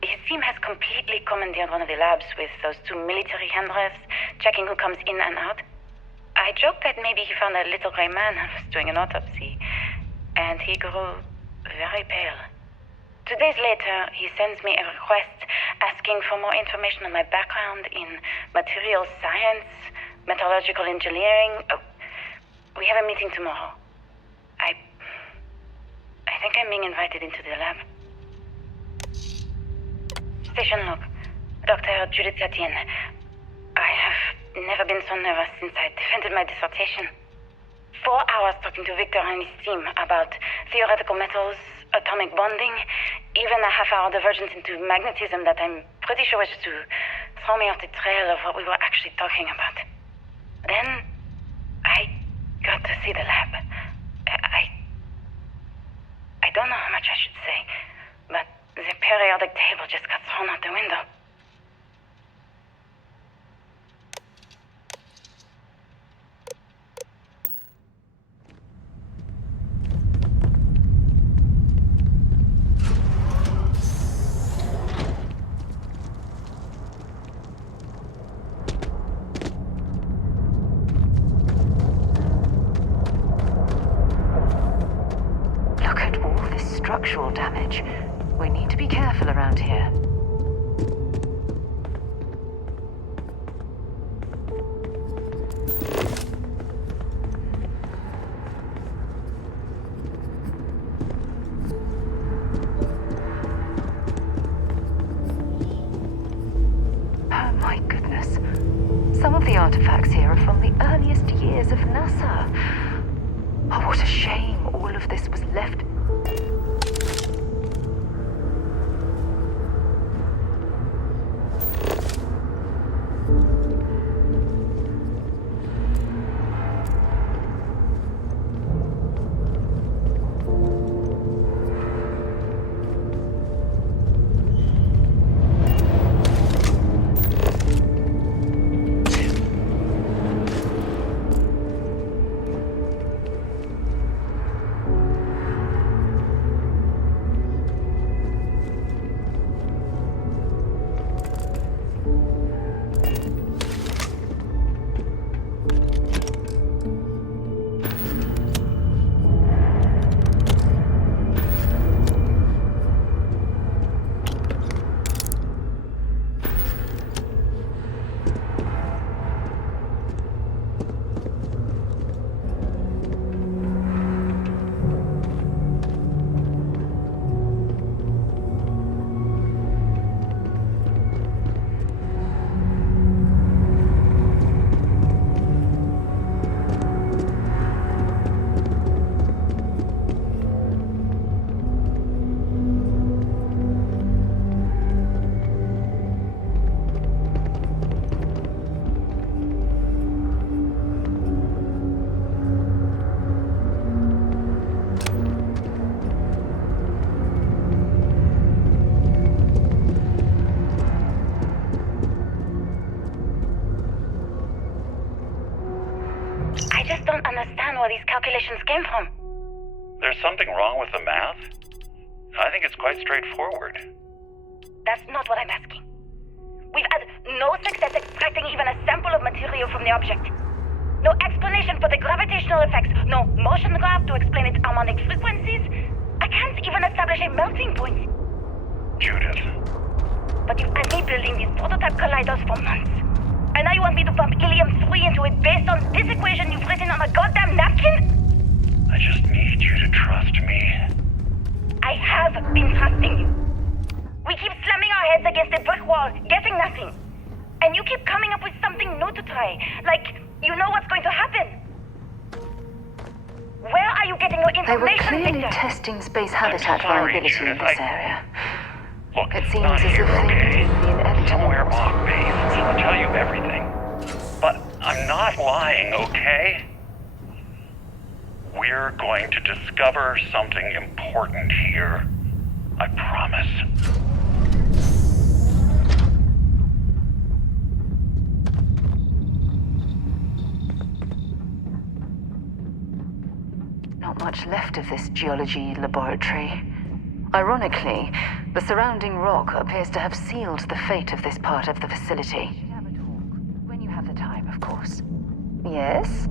His team has completely commandeered one of the labs with those 2 military handlers, checking who comes in and out. I joked that maybe he found a little gray man and was doing an autopsy, and he grew very pale. 2 days later, he sends me a request asking for more information on my background in material science, metallurgical engineering. We have a meeting tomorrow. I think I'm being invited into the lab. Station log. Dr. Judith Tatienne. I have never been so nervous since I defended my dissertation. 4 hours talking to Victor and his team about theoretical metals, atomic bonding, even a half-hour divergence into magnetism that I'm pretty sure was to throw me off the trail of what we were actually talking about. Then, I got to see the lab. I don't know how much I should say, but the periodic table just got thrown out the window. Structural damage. We need to be careful around here. Oh my goodness. Some of the artifacts here are from the earliest years of NASA. Oh, what a shame all of this was left. Where these calculations came from. There's something wrong with the math? I think it's quite straightforward. That's not what I'm asking. We've had no success extracting even a sample of material from the object. No explanation for the gravitational effects. No motion graph to explain its harmonic frequencies. I can't even establish a melting point. Judith. But you've had me building these prototype colliders for months. And now you want me to pump helium-3 into it based on this equation you've written on a goddamn napkin? I just need you to trust me. I have been trusting you. We keep slamming our heads against a brick wall, getting nothing. And you keep coming up with something new to try. Like, you know what's going to happen. Where are you getting your They were information, clearly Victor? testing space habitat sorry, viability in Judith, this area. Look, It seems not as here, if they okay? knew the inevitable. Somewhere off base. I'll tell you everything. But I'm not lying, okay? We're going to discover something important here. I promise. Not much left of this geology laboratory. Ironically, the surrounding rock appears to have sealed the fate of this part of the facility. When you have the time, of course. Yes?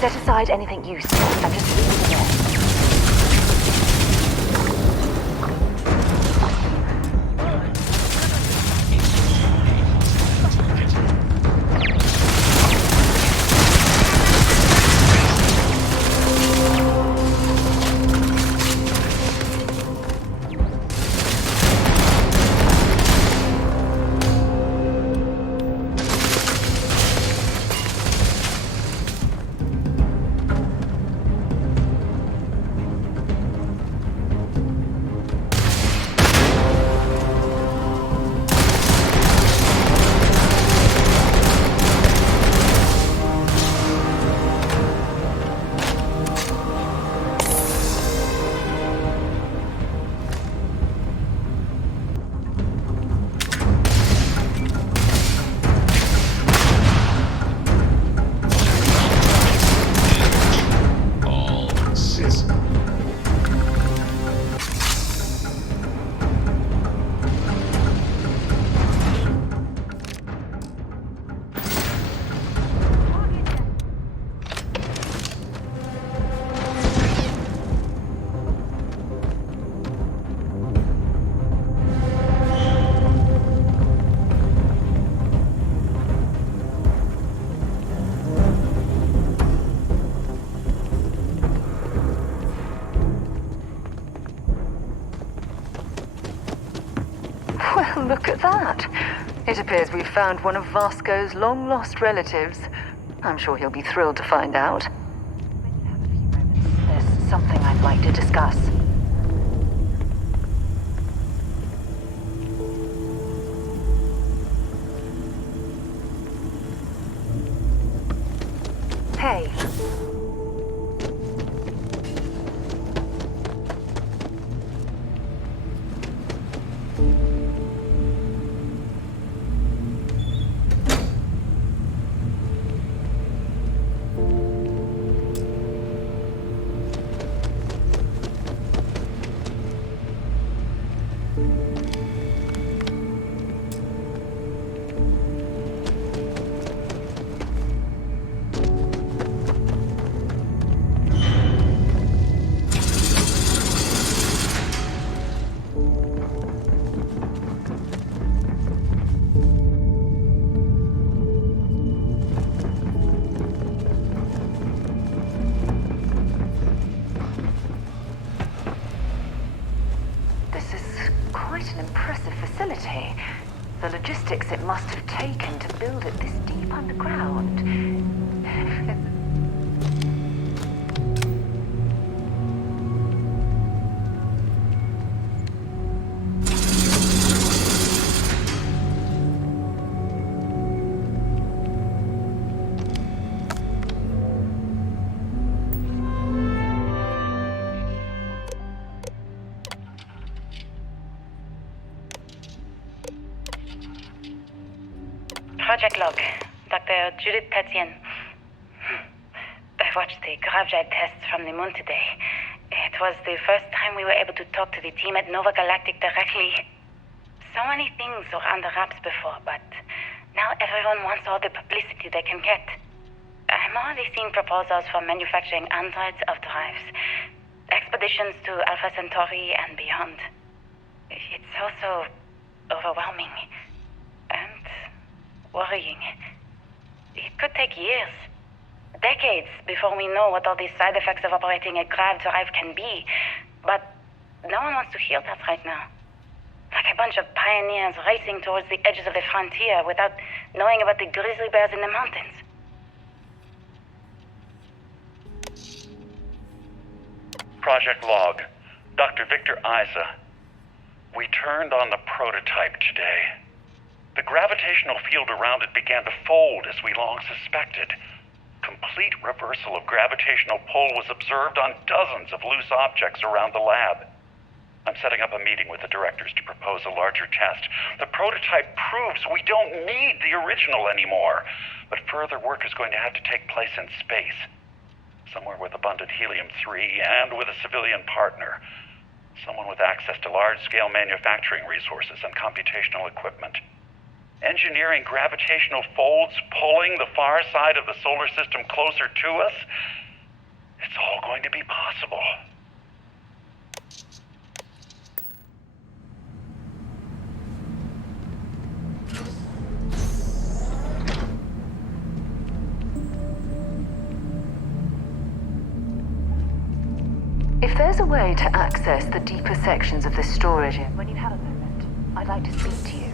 Set aside anything useful and just leave it alone. Look at that. It appears we've found one of Vasco's long-lost relatives. I'm sure he'll be thrilled to find out. There's something I'd like to discuss. Hey. The logistics it must have taken to build it this deep underground. Project log, Dr. Judith Tatian. I've watched the gravjite tests from the moon today. It was the first time we were able to talk to the team at Nova Galactic directly. So many things were under wraps before, but now everyone wants all the publicity they can get. I'm already seeing proposals for manufacturing androids of drives, expeditions to Alpha Centauri and beyond. It's also overwhelming and worrying. It could take years, decades, before we know what all the side effects of operating a grav drive can be. But no one wants to hear that right now. Like a bunch of pioneers racing towards the edges of the frontier without knowing about the grizzly bears in the mountains. Project log, Dr. Victor Isa. We turned on the prototype today. The gravitational field around it began to fold as we long suspected. Complete reversal of gravitational pull was observed on dozens of loose objects around the lab. I'm setting up a meeting with the directors to propose a larger test. The prototype proves we don't need the original anymore, but further work is going to have to take place in space. Somewhere with abundant helium-3 and with a civilian partner. Someone with access to large-scale manufacturing resources and computational equipment. Engineering gravitational folds pulling the far side of the solar system closer to us, it's all going to be possible. If there's a way to access the deeper sections of this storage, when you have a moment, I'd like to speak to you.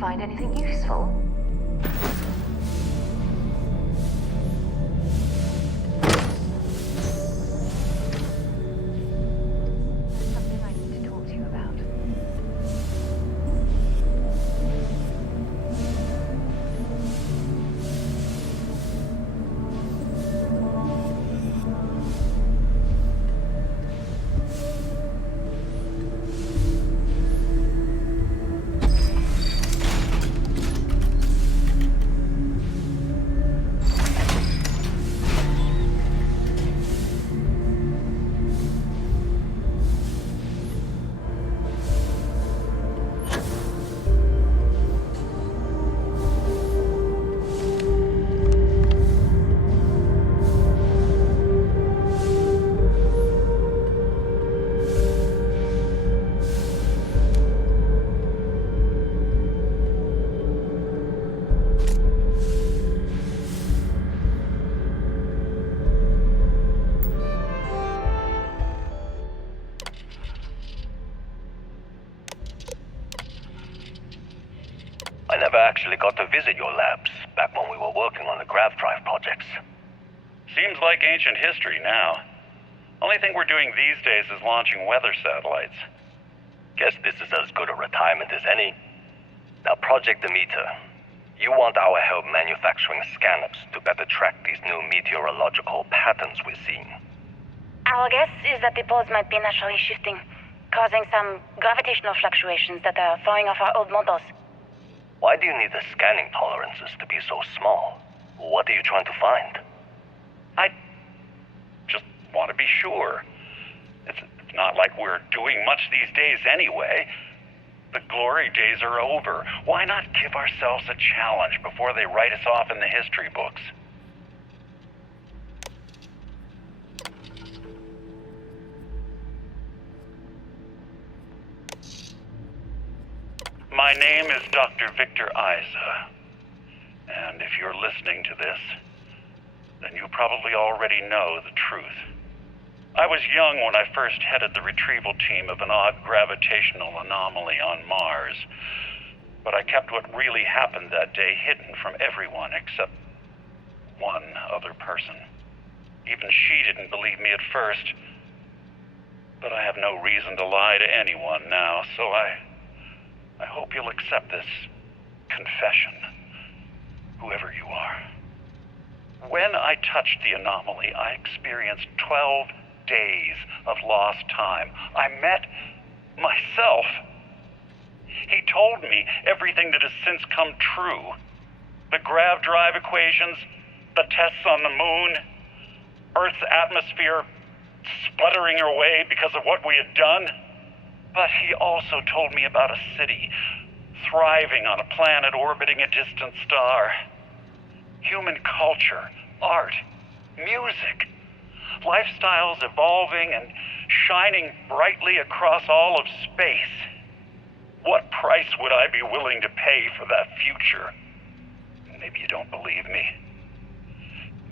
Find anything useful? actually got to visit your labs back when we were working on the grav drive projects. Seems like ancient history now. Only thing we're doing these days is launching weather satellites. Guess this is as good a retirement as any. Now, Project Demeter, you want our help manufacturing scanners to better track these new meteorological patterns we're seeing. Our guess is that the poles might be naturally shifting, causing some gravitational fluctuations that are throwing off our old models. Why do you need the scanning tolerances to be so small? What are you trying to find? I just want to be sure. It's not like we're doing much these days anyway. The glory days are over. Why not give ourselves a challenge before they write us off in the history books? My name is Dr. Victor Isa, and if you're listening to this, then you probably already know the truth. I was young when I first headed the retrieval team of an odd gravitational anomaly on Mars, but I kept what really happened that day hidden from everyone except one other person. Even she didn't believe me at first, but I have no reason to lie to anyone now, so I hope you'll accept this confession, whoever you are. When I touched the anomaly, I experienced 12 days of lost time. I met myself. He told me everything that has since come true. The grav drive equations, the tests on the moon, Earth's atmosphere sputtering away because of what we had done. But he also told me about a city thriving on a planet orbiting a distant star. Human culture, art, music, lifestyles evolving and shining brightly across all of space. What price would I be willing to pay for that future? Maybe you don't believe me.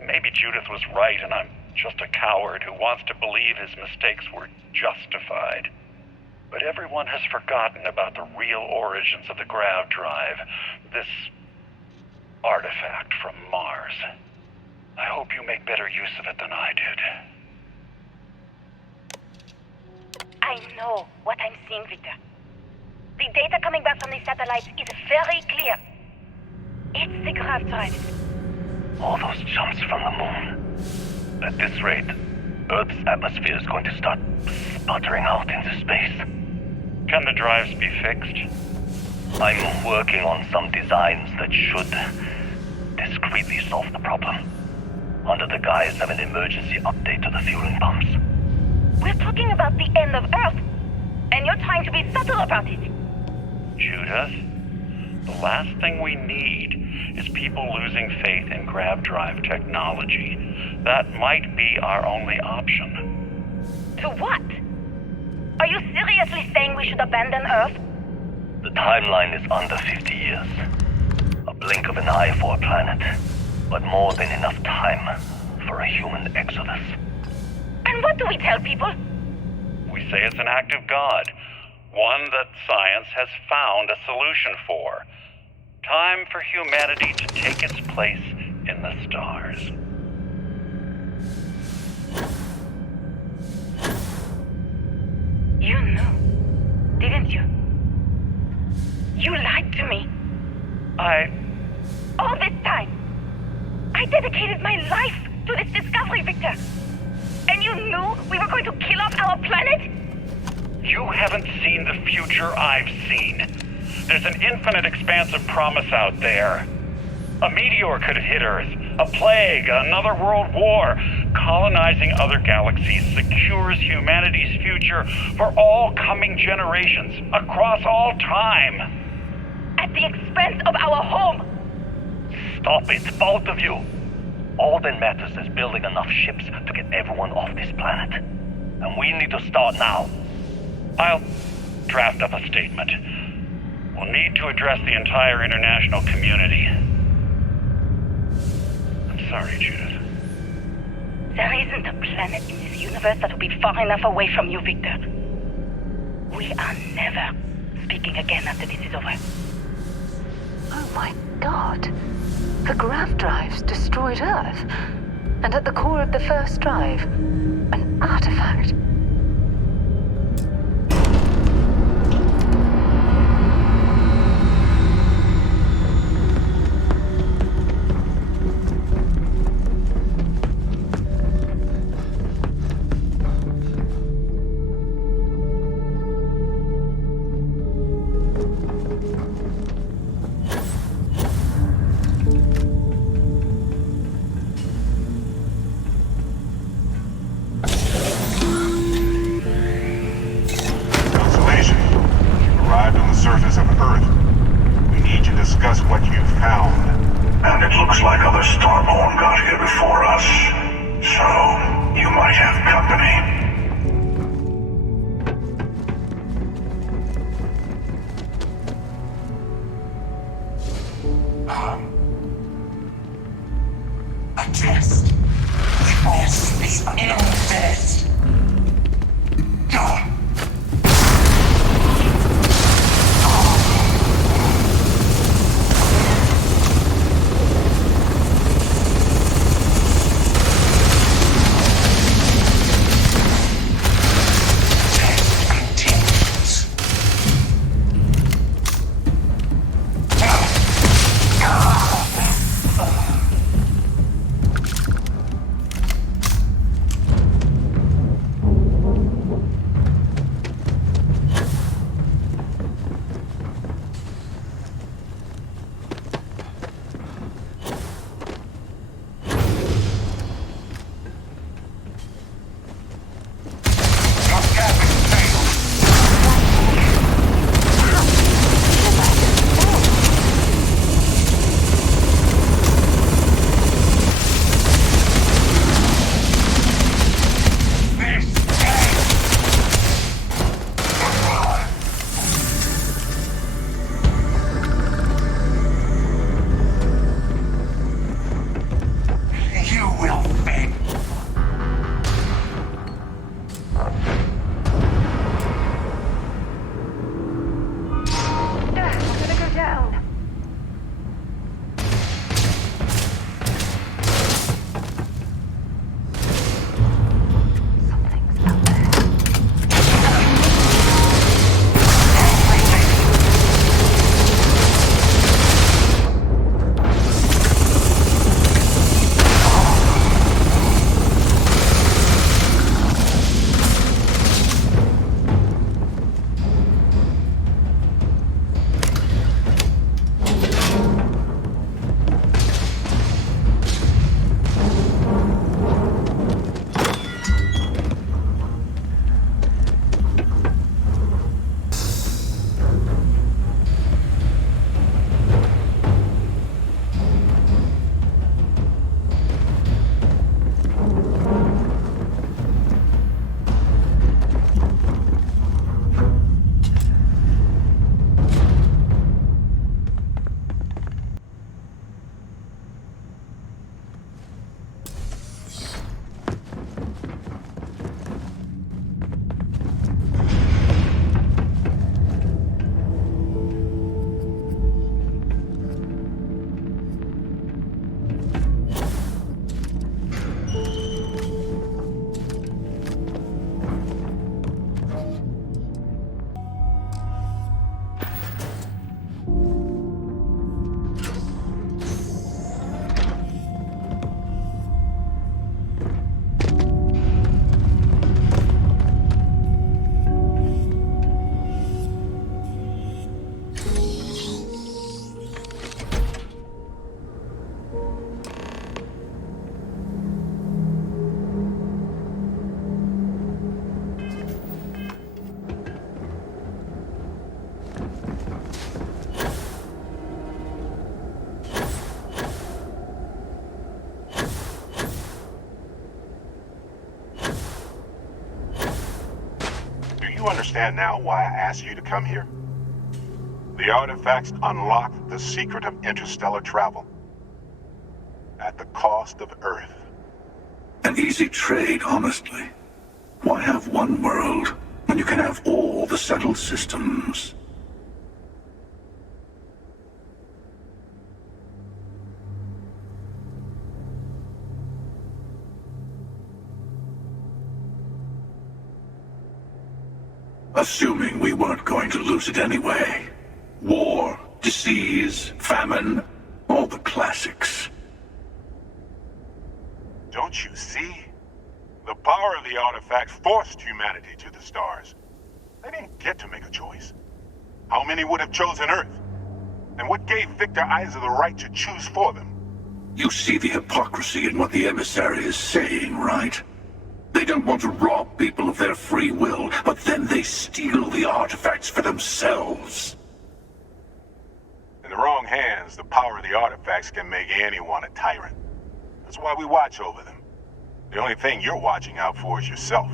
Maybe Judith was right and I'm just a coward who wants to believe his mistakes were justified. But everyone has forgotten about the real origins of the grav drive, this artifact from Mars. I hope you make better use of it than I did. I know what I'm seeing, Victor. The data coming back from the satellites is very clear. It's the grav drive. All those jumps from the moon. At this rate, Earth's atmosphere is going to start sputtering out into space. Can the drives be fixed? I'm working on some designs that should discreetly solve the problem, under the guise of an emergency update to the fueling pumps. We're talking about the end of Earth, and you're trying to be subtle about it. Judith, the last thing we need is people losing faith in grav drive technology. That might be our only option. To what? Are you seriously saying we should abandon Earth? The timeline is under 50 years. A blink of an eye for a planet, but more than enough time for a human exodus. And what do we tell people? We say it's an act of God, one that science has found a solution for. Time for humanity to take its place in the stars. You knew, didn't you? You lied to me. All this time, I dedicated my life to this discovery, Victor. And you knew we were going to kill off our planet? You haven't seen the future I've seen. There's an infinite expanse of promise out there. A meteor could hit Earth, a plague, another world war. Colonizing other galaxies secures humanity's future for all coming generations, across all time. At the expense of our home. Stop it, both of you. All that matters is building enough ships to get everyone off this planet. And we need to start now. I'll draft up a statement. We'll need to address the entire international community. I'm sorry, Judith. There isn't a planet in this universe that will be far enough away from you, Victor. We are never speaking again after this is over. Oh my god. The grav drives destroyed Earth. And at the core of the first drive, an artifact. you understand now why I asked you to come here? The artifacts unlock the secret of interstellar travel. At the cost of Earth. An easy trade, honestly. Why have one world when you can have all the settled systems? Assuming we weren't going to lose it anyway. War, disease, famine, all the classics. Don't you see? The power of the artifact forced humanity to the stars. They didn't get to make a choice. How many would have chosen Earth? And what gave Victor Isa the right to choose for them? You see the hypocrisy in what the emissary is saying, right? They don't want to rob people of their free will, but then they steal the artifacts for themselves. In the wrong hands, the power of the artifacts can make anyone a tyrant. That's why we watch over them. The only thing you're watching out for is yourself.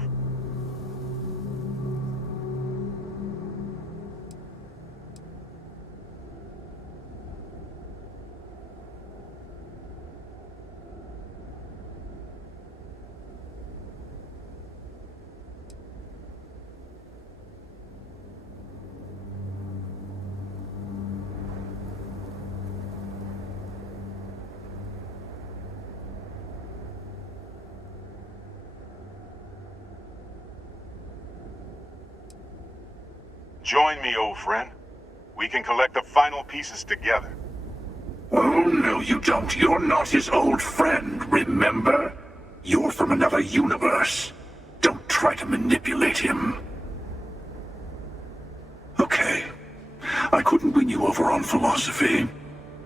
Join me, old friend. We can collect the final pieces together. Oh, no, you don't. You're not his old friend, remember? You're from another universe. Don't try to manipulate him. Okay. I couldn't win you over on philosophy.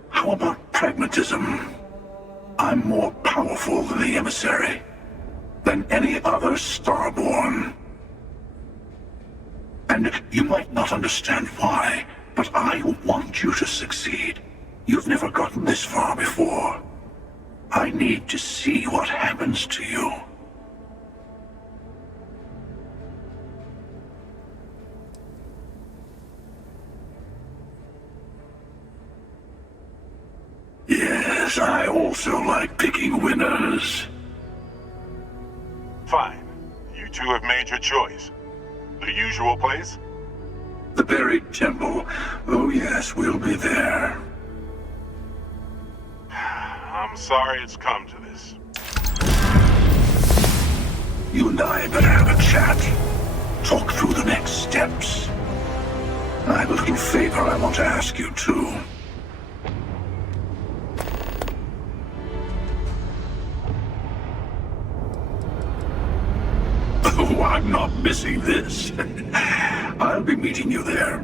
How about pragmatism? I'm more powerful than the emissary. Than any other Starborn. And you might not understand why, but I want you to succeed. You've never gotten this far before. I need to see what happens to you. Yes, I also like picking winners. Fine. You two have made your choice. The usual place? The buried temple. Oh yes, we'll be there. I'm sorry it's come to this. You and I better have a chat. Talk through the next steps. I have a little favor I want to ask you too. Oh, I'm not missing this. I'll be meeting you there.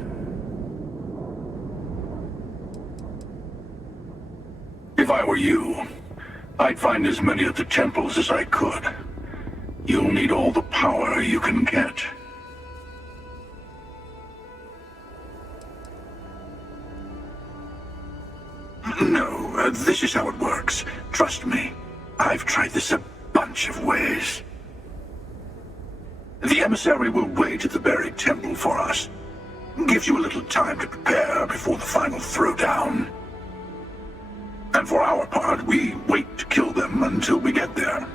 If I were you, I'd find as many of the temples as I could. You'll need all the power you can get. No, this is how it works. Trust me. I've tried this a bunch of ways. The emissary will wait at the buried temple for us. Gives you a little time to prepare before the final throwdown. And for our part, we wait to kill them until we get there.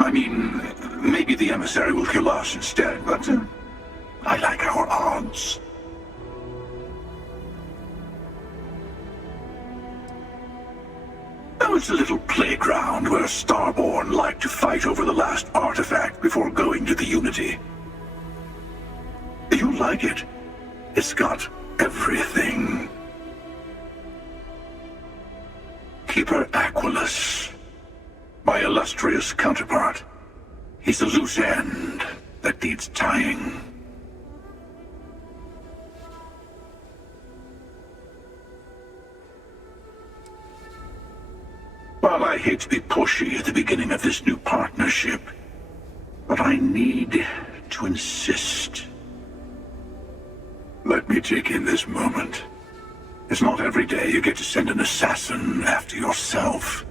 I mean, maybe the emissary will kill us instead, but I like our odds. Oh, it's a little playground where Starborn like to fight over the last artifact before going to the Unity. You'll like it. It's got everything. Keeper Aquilus, my illustrious counterpart. He's a loose end that needs tying. Well, I hate to be pushy at the beginning of this new partnership, but I need to insist. Let me take in this moment. It's not every day you get to send an assassin after yourself.